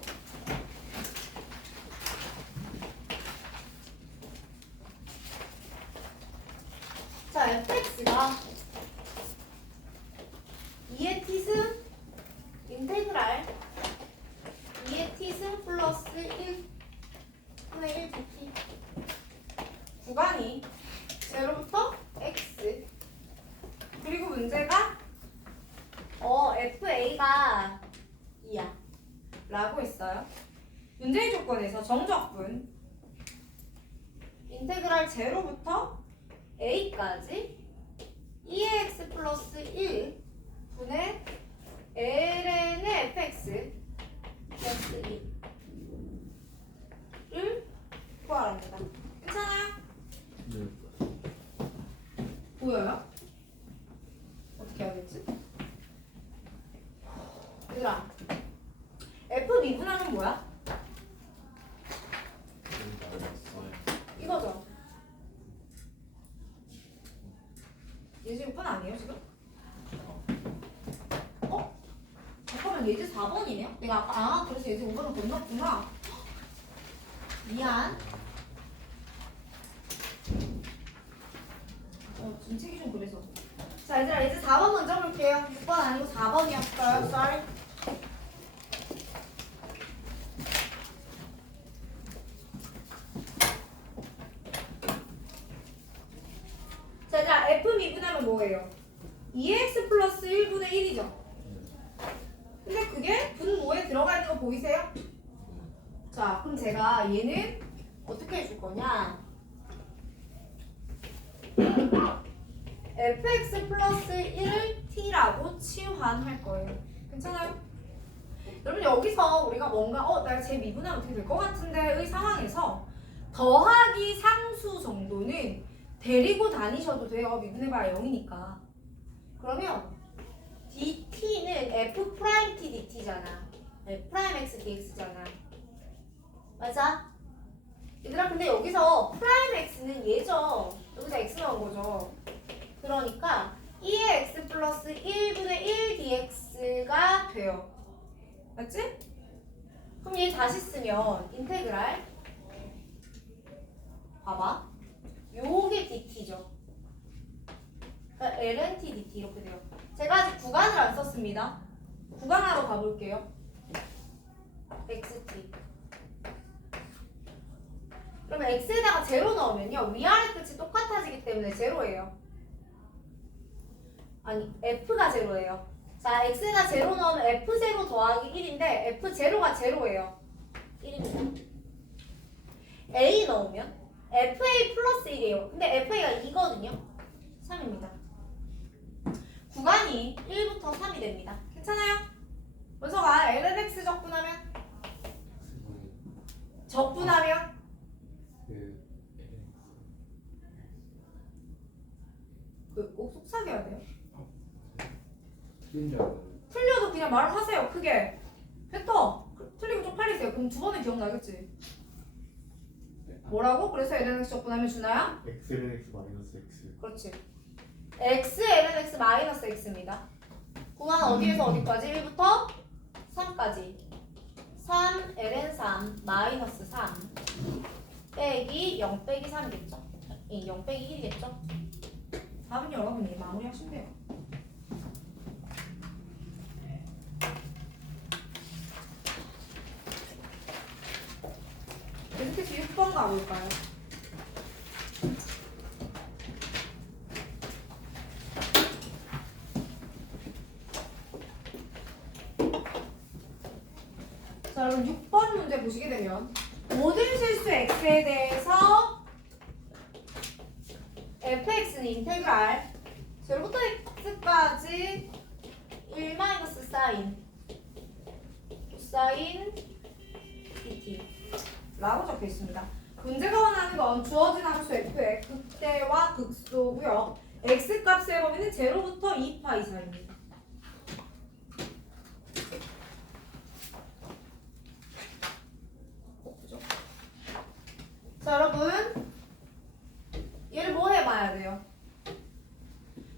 자, fx가 2의 t승 인테그랄 2의 t승 플러스 1 분의 1 dt 구간이 0부터 x 그리고 문제가 fa가 2야 라고 했어요. 문제의 조건에서 정적분 인테그랄 0부터 a까지 2의 x 플러스 1 분의 ln의 fx 플러스 2를 구하랍니다. 괜찮아요? 네. 보여요? 어떻게 해야겠지? 얘들아 f 미분하면 뭐야? 이거죠? 예지 6번 아니에요 지금? 잠깐만 예지 4번이네요? 내가 아까 그래서 예지 5번을 건넜구나. 미안. 지금 책이 좀 그래서. 자 얘들아 예지 4번 먼저 볼게요. 6번 아니고 4번이었어요. Sorry. 자 얘들아 f 미분하면 뭐예요? 2x 플러스 1분의 1이죠? 근데 그게 분모에 들어가 있는 거 보이세요? 자, 그럼 제가 얘는 어떻게 해줄 거냐? fx 플러스 1을 t라고 치환할 거예요. 괜찮아요? 여러분 여기서 우리가 뭔가 내가 제 미분하면 어떻게 될 것 같은데 의 상황에서 더하기 상수 정도는 데리고 다니셔도 돼요. 미분해봐야 0이니까. 그러면 dt는 f 프라임 t dt잖아. f 프라임 x dx잖아. 맞아? 얘들아 근데 여기서 프라임 x는 얘죠. 여기서 x 나온 거죠. 그러니까 2의 x 플러스 1분의 1 dx가 돼요. 맞지? 그럼 얘 다시 쓰면 인테그랄 봐봐. 요게 dt죠. 그러니까 ln t dt 이렇게 돼요. 제가 아직 구간을 안 썼습니다. 구간하러 가볼게요. xt. 그러면 x에다가 0 넣으면요. 위아래 끝이 똑같아지기 때문에 0예요. 아니 f가 0예요. 자 x에다 0 넣으면 f0 더하기 1인데 f0가 0예요. 1입니다. a 넣으면 fa 플러스 1이에요. 근데 fa가 2거든요. 3입니다. 구간이 1부터 3이 됩니다. 괜찮아요? 원서가 lnx 적분하면 꼭 속삭여야 돼요. 틀린 줄 알았는데. 틀려도 그냥 말하세요. 크게. 뱉어. 틀리고 쪽팔리세요. 그럼 두 번은 기억나겠지? 뭐라고? 그래서 lnx 적분하면 준아야? x는 x 마이너스 x. 그렇지. x lnx 마이너스 x입니다. 구간 어디에서 어디까지? 1부터 3까지. 3 ln 3 마이너스 3 빼기 0 빼기 3이겠죠? 0 빼기 1이겠죠? 답은 여러분이 마무리하시면 돼요. 계속해서 6번 가볼까요? 자, 여러분 6번 문제 보시게 되면 모든 실수 x에 대해서 fx는 인테그랄 제로부터 x까지 1 마이너스 사인 코사인 dt 라고 적혀 있습니다. 문제가 원하는 건 주어진 함수 f의 극대와 극소고요. x 값의 범위는 0부터 2파 이상입니다. 그죠? 자, 여러분 얘를 뭐 해봐야 돼요?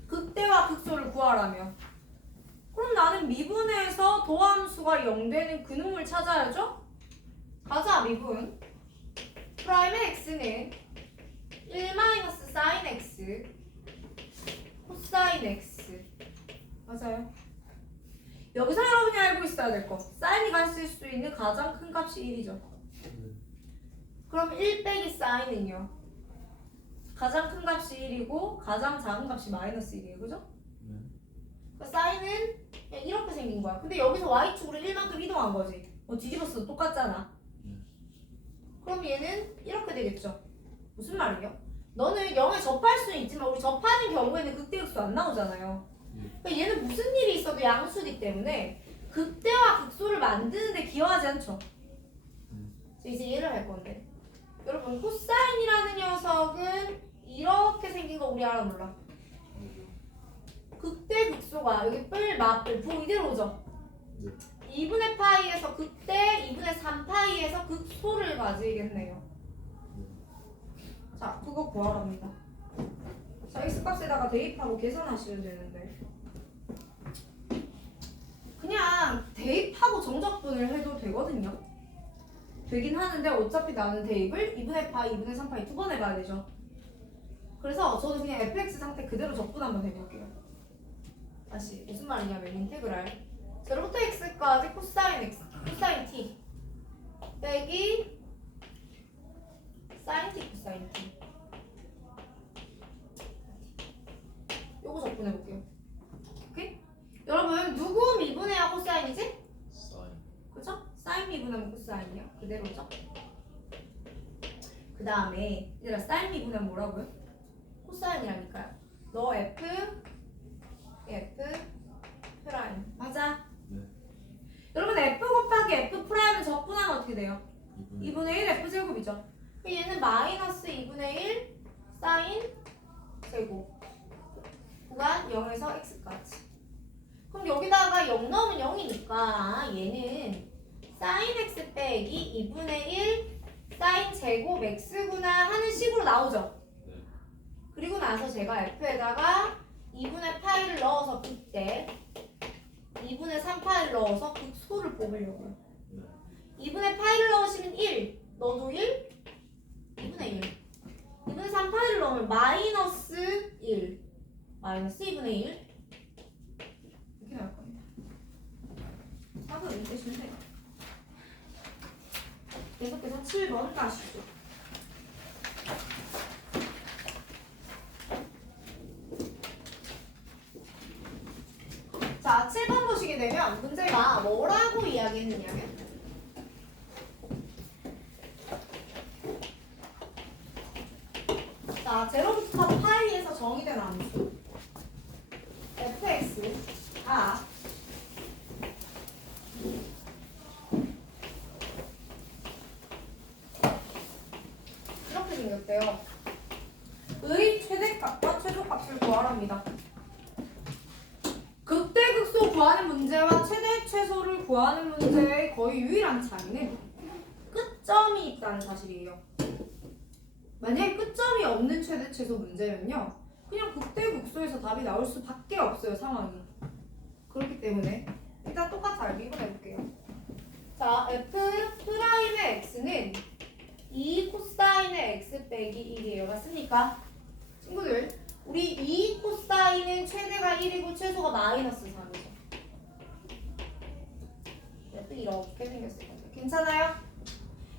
극대와 극소를 구하라며. 그럼 나는 미분에서 도함수가 0 되는 근음을 찾아야죠? 가자, 미분. 프라임의 x는 1 마이너스 사인 x 코사인 x 맞아요. 여기서 여러분이 알고 있어야 될 거, 사인이 갔을 수 있는 가장 큰 값이 1이죠. 그럼 1 빼기 사인은요? 가장 큰 값이 1이고 가장 작은 값이 마이너스 1이에요. 그죠? 그러니까 사인은 그냥 이렇게 생긴 거야. 근데 여기서 y축으로 1만큼 이동한 거지. 뭐 뒤집었어도 똑같잖아. 그럼 얘는 이렇게 되겠죠. 무슨 말이에요? 너는 0에 접할 수는 있지만 우리 접하는 경우에는 극대극소 안 나오잖아요. 그러니까 얘는 무슨 일이 있어도 양수이기 때문에 극대와 극소를 만드는데 기여하지 않죠. 이제 얘를 할 건데, 여러분 코사인이라는 녀석은 이렇게 생긴 거 우리 알아 몰라? 극대 극소가 여기 뿔, 맞뿔, 부 이대로죠. 2분의 파이에서 극대, 2분의 3파이에서 극소를 가지겠네요. 자, 그거 구하랍니다. 자, x값에다가 대입하고 계산하시면 되는데, 그냥 대입하고 정적분을 해도 되거든요. 되긴 하는데 어차피 나는 대입을 2분의 파이, 2분의 3파이 두 번 해봐야 되죠. 그래서 저도 그냥 fx 상태 그대로 적분 한번 해볼게요. 다시 무슨 말이냐면 인테그랄 0부터 x까지 코사인 x, 코사인 t 빼기 사인 t, 코사인 t 요거 적분해볼게요. 오케이? 여러분 누구 미분해야 코사인이지? 사인. 그죠? 사인 미분하면 코사인이요. 그대로죠? 그 다음에 얘들아 사인 미분하면 뭐라고요? 코사인이라니까요. 너 f 프라임 맞아? 네. 여러분 f 곱하기 f 프라임을 적분하면 어떻게 돼요? 2분의 2분의 1 f 제곱이죠. 그럼 얘는 마이너스 2분의 1 사인 제곱 구간 0에서 x까지. 그럼 여기다가 0 넣으면 0이니까 얘는 사인 x 빼기 2분의 1 사인 제곱 x구나 하는 식으로 나오죠. 네. 그리고 나서 제가 f에다가 2분의 파이를 넣어서 극대, 2분의 3파이를 넣어서 극소를 뽑으려고요. 네. 2분의 파이를 넣으시면 1, 너도 1, 2분의 1. 2분의 3파이를 넣으면 마이너스 1, 마이너스 2분의 1 이렇게 나올 겁니다. 답은 이렇게 주면 돼요. 계속해서 7번 가시죠. 자, 7번 보시게 되면 문제가 뭐라고 이야기했느냐면 자, 0부터 파이에서 정의된 함수 fx가 이렇게 생겼대요. 의 최대값과 최소값을 구하랍니다. 극대극소 구하는 문제와 최대 최소를 구하는 문제의 거의 유일한 차이는 끝점이 있다는 사실이에요. 만약에 끝점이 없는 최대 최소 문제면요, 그냥 극대극소에서 답이 나올 수밖에 없어요, 상황이. 그렇기 때문에 일단 똑같아요. 미분해볼게요. 자, f 프라임의 x는 2 코사인의 x 빼기 1이에요. 맞습니까? 친구들, 우리 2 코사인은 최대가 1이고 최소가 마이너스 3이죠. 이렇게 생겼을 거예요. 괜찮아요?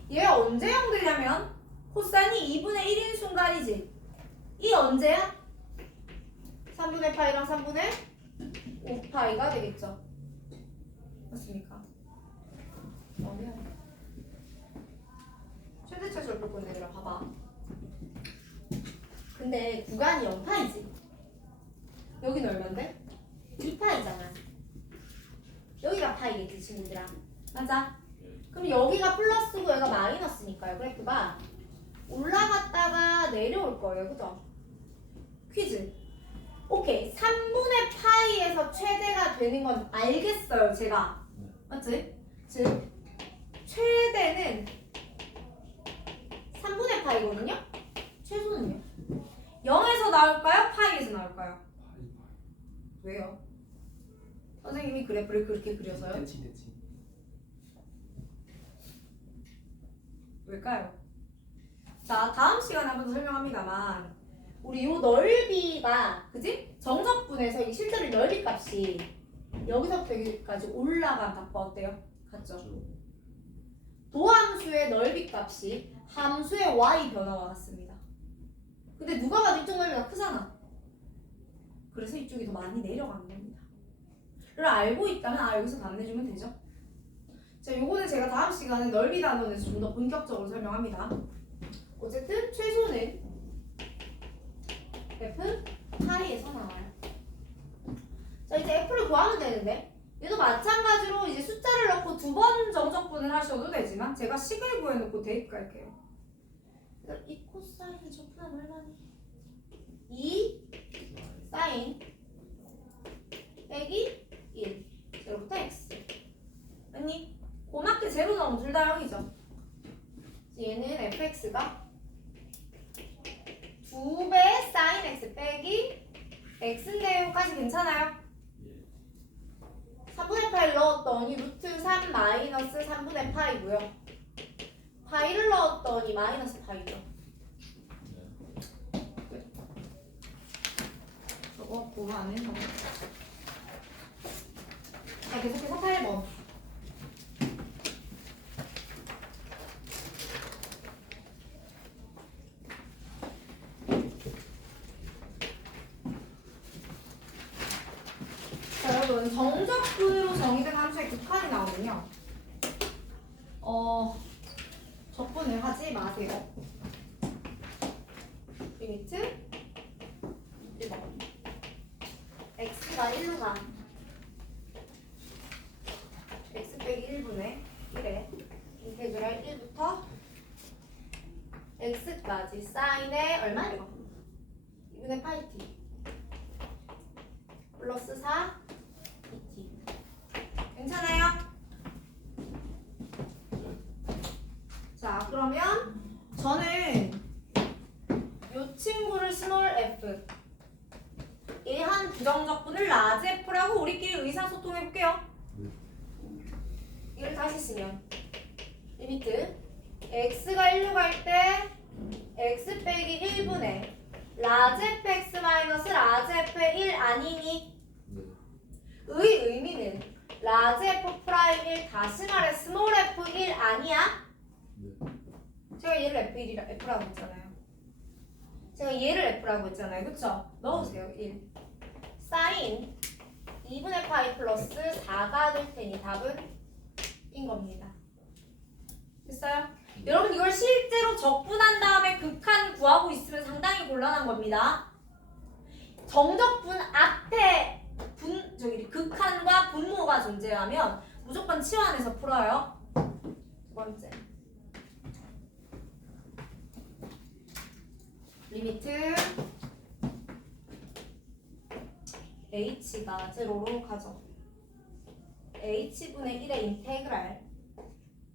얘가 언제 0 되냐면 코사인이 2분의 1인 순간이지. 이 언제야? 3분의 파이랑 3분의 5파이가 되겠죠. 맞습니까? 그러면 최대 최소를 볼 건데 얘들아 봐봐. 그 근데 구간이 0파이지. 여기는 얼만데? 2파이잖아. 여기가 파이겠지 친구들아. 맞아? 그럼 여기가 플러스고 여기가 마이너스니까요. 그래프가 올라갔다가 내려올 거예요. 그죠? 퀴즈. 오케이. 3분의 파이에서 최대가 되는 건 알겠어요. 제가. 맞지? 즉 최대는 3분의 파이거든요? 최소는요? 0에서 나올까요? 파이에서 나올까요? 왜요? 선생님이 그래프를 그렇게 그려서요? 대치. 왜일까요? 자, 다음 시간에 한번 더 설명합니다만 우리 요 넓이가 그지? 정적분에서 이 실제로 넓이 값이 여기서부터 여기까지 올라간 값과 어때요? 같죠? 도함수의 넓이 값이 함수의 y 변화와 같습니다. 근데 누가 봐도 이쪽 넓이가 크잖아. 그래서 이쪽이 더 많이 내려가는 겁니다. 를 알고 있다면 여기서 답 내주면 되죠. 자, 요거는 제가 다음 시간에 넓이 단원에서 좀 더 본격적으로 설명합니다. 어쨌든 최소는 F 파이에서 나와요. 자, 이제 F를 구하면 되는데 얘도 마찬가지로 이제 숫자를 넣고 2번 정적분을 하셔도 되지만 제가 식을 구해놓고 대입할게요. 그래서 이 코사인을 적분하면 얼마니? 2 사인 빼기 1 0부터 x 아니 고맙게 제로 나오면 둘 다 0이죠. 얘는 fx가 2배 사인 x 빼기 x인데요까지 괜찮아요? 3분의 파이를 넣었더니 루트 3 마이너스 3분의 파이고요. 파이를 넣었더니 마이너스 파이죠. 저거 그거 안 해서. 자, 계속해서 8번. 자, 여러분 정적분으로 정의된 함수의 극한이 나오면요. 적분을 하지 마세요. 리미트 1번. x가 1로 가. x 빼기 1분의 1에 인테그랄 1부터 x까지 사인에 얼마예요? 2분의 파이 t 플러스 4 dt. 괜찮아요? 자, 그러면 저는 이 친구를 스몰 f 얘 한 부정적분을 라지 f라고 우리끼리 의사소통해볼게요. 이걸 다시 쓰면 리미트 x가 1로 갈 때 x 빼기 1분의 라지 fx 마이너스 라지 f의 1 아니니? 의 의미는 라지 f 프라임 1 다시 말해 스몰 f 1 아니야? 제가 얘를 F라고 했잖아요. 제가 얘를 F라고 했잖아요. 그쵸? 넣으세요. 1 사인 2분의 파이 플러스 4가 될 테니 답은 인 겁니다. 됐어요? 여러분 이걸 실제로 적분한 다음에 극한 구하고 있으면 상당히 곤란한 겁니다. 정적분 앞에 극한과 분모가 존재하면 무조건 치환해서 풀어요. 두 번째 리미트 h가 제로로 가죠. h분의 1의 인테그랄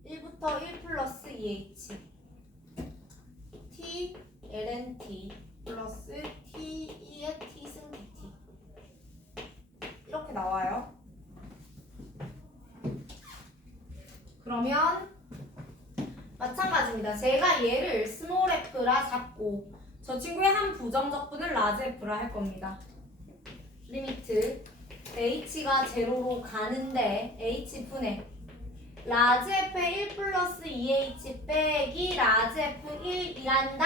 1부터 1 플러스 2h t ln t 플러스 t 2의 t 승 dt 이렇게 나와요. 그러면 마찬가지입니다. 제가 얘를 스몰 f라 잡고 저 친구의 한 부정적분을 라지 f라 할 겁니다. 리미트 h가 제로로 가는데 h분의 라지 f의 1 플러스 2h 빼기 라지 f1 이란다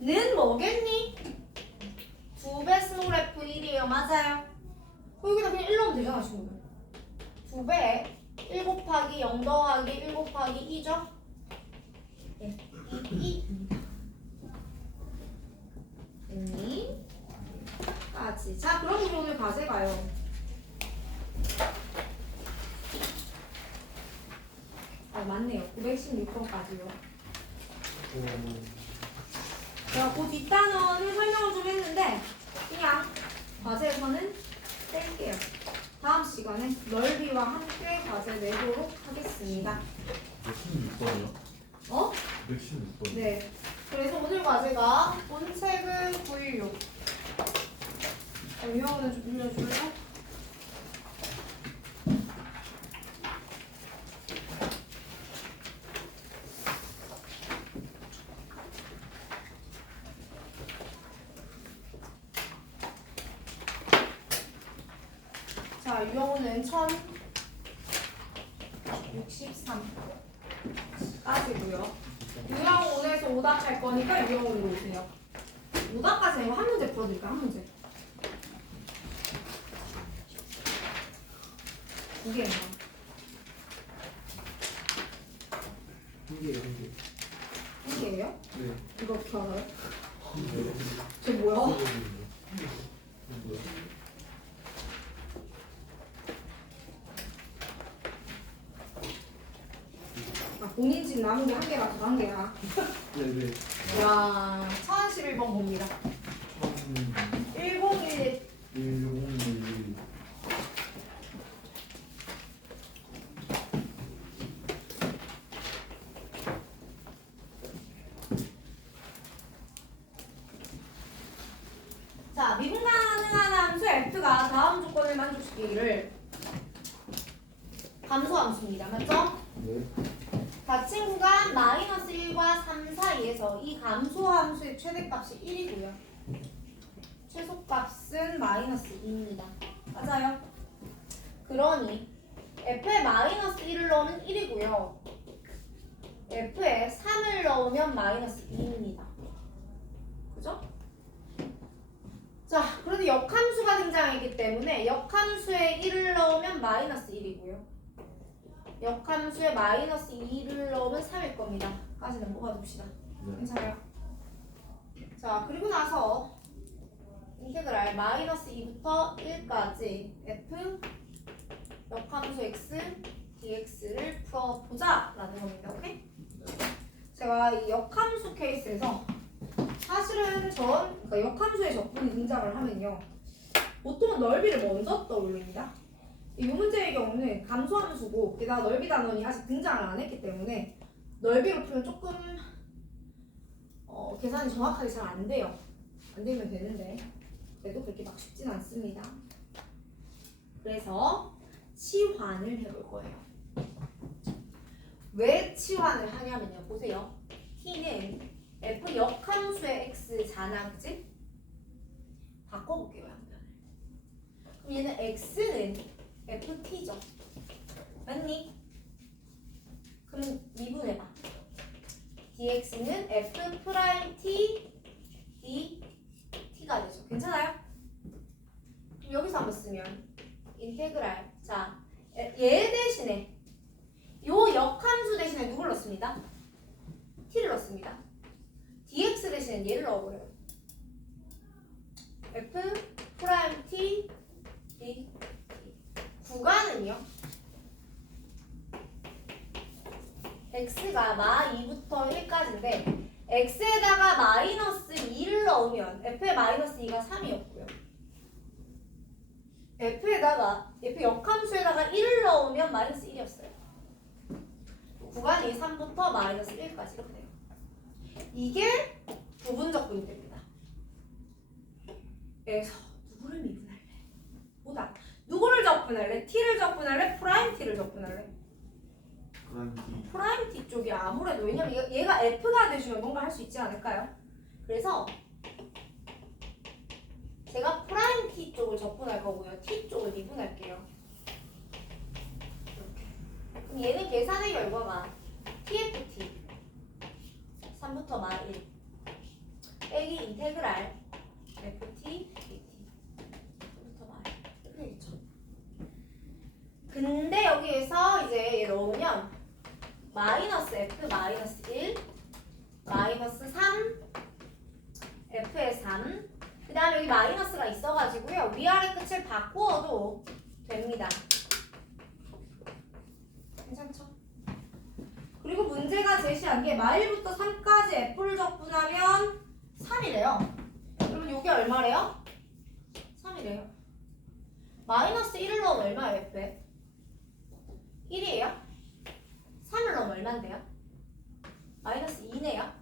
는 뭐겠니? 2배 스몰 f1이에요. 맞아요. 여기다 그냥 1 넣으면 되잖아 친구들. 2배 1 곱하기 0 더하기 1 곱하기 2죠? 네, 2입니다. 맞지? 자, 그럼 우리 오늘 과제 가요. 맞네요. 916번까지요. 제가 그 뒷단원을 설명을 좀 했는데 그냥 과제에서는 뗄게요. 다음 시간에 넓이와 함께 과제 내도록 하겠습니다. 116번이요? 어? 116번. 네. 그래서 오늘 과제가 본책은 916. 유형은 좀 빌려줄래? 자, 유형은 1063까지고요. 유형 5에서 오답 할 거니까 유형으로 오세요. 오답까지 이거 한 문제 풀어드릴까? 한 문제. 두 개인가? 한 개. 한 개예요? 네. 이거 어떻게 알아요? 네. 쟤 뭐야? 뭐야? 아, 본인 집 남은 게 한 개라서 한 개야. 네네. 야, 1011번 봅니다. 101. 1011. 자, 미분 가능한 함수 f가 다음 조건을 만족시키기를 감소 함수입니다. 맞죠? 네. 닫힌 구간 마이너스 1과 3 사이에서 이 감소 함수의 최대값이 1이고요. 최소값은 마이너스 2입니다. 맞아요? 그러니 f에 마이너스 1을 넣으면 1이고요. f에 3을 넣으면 마이너스 2입니다. 그죠? 자, 그런데 역함수가 등장했기 때문에 역함수에 1을 넣으면 마이너스 1이고요. 역함수에 마이너스 2를 넣으면 3일 겁니다. 까지는 뽑아둡시다. 네. 괜찮아요? 자, 그리고 나서 인테그랄 마이너스 2부터 1까지 f 역함수 x dx를 풀어보자 라는 겁니다. 오케이? 제가 이 역함수 케이스에서 사실은 그러니까 역함수의 적분이 등장을 하면요, 보통은 넓이를 먼저 떠올립니다. 이 문제의 경우는 감소함수고 게다가 넓이 단원이 아직 등장을 안 했기 때문에 넓이로 풀면 조금 계산이 정확하게 잘 안 돼요. 안 되면 되는데 그래도 그렇게 막 쉽진 않습니다. 그래서 치환을 해볼 거예요. 왜 치환을 하냐면요, 보세요. t는 f 역함수의 x잖아, 그치? 바꿔볼게요, 양변을. 그럼 얘는 x는 ft죠. 맞니? 그럼 미분해봐. dx는 f 프라임 t dt가 되죠. 괜찮아요? 그럼 여기서 한번 쓰면 인테그랄. 자, 얘 대신에 요 역함수 대신에 누굴 넣습니다? t를 넣습니다. dx 대신에 얘를 넣어버려요. f 프라임 t d 구간은요, x가 마 2부터 1까지인데 x에다가 마이너스 2를 넣으면 f의 마이너스 2가 3이었고요. f 역함수에다가 1을 넣으면 마이너스 1이었어요. 구간이 3부터 마이너스 1까지 이렇게 돼요. 이게 부분적분이 됩니다. 그래서 누구를 미분할래? 보다 누구를 적분할래? t를 적분할래? 프라임 t를 적분할래? 프라임 t 쪽이 아무래도, 왜냐면 얘가 f가 되시면 뭔가 할 수 있지 않을까요? 그래서 제가 프라임 t 쪽을 적분할 거고요. t 쪽을 미분할게요. 이렇게. 그럼 얘는 계산의 결과가 tft 3부터 마 1 빼기 인테그랄 ft dt 3부터 마 1 이렇게 되겠죠. 근데 여기에서 이제 얘 넣으면 마이너스 f 마이너스 1 마이너스 3 f의 3 그 다음에 여기 마이너스가 있어가지고요. 위아래 끝을 바꾸어도 됩니다. 괜찮죠? 그리고 문제가 제시한 게 마일부터 3까지 F를 적분하면 3이래요. 그러면 이게 얼마래요? 3이래요. 마이너스 1을 넣으면 얼마예요, F에? 1이에요? 3을 넣으면 얼만데요? 마이너스 2네요?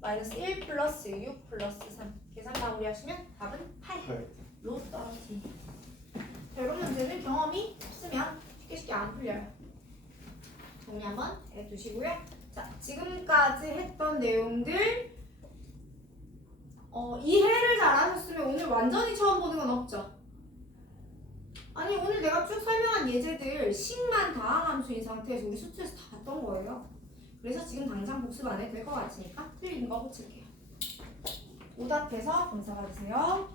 마이너스 1 플러스 6 플러스 3. 계산 마무리하시면 답은 8. 로 떨어지. 자, 이런 문제는 경험이 없으면 쉽게 안 풀려요. 정리 한번 해두시고요. 자, 지금까지 했던 내용들 이해를 잘하셨으면 오늘 완전히 처음 보는 건 없죠? 아니 오늘 내가 쭉 설명한 예제들 식만 다항함수인 상태에서 우리 수트에서 다 봤던 거예요. 그래서 지금 당장 복습 안 해도 될 것 같으니까 틀린 거 고칠게요. 오답해서 검사 받으세요.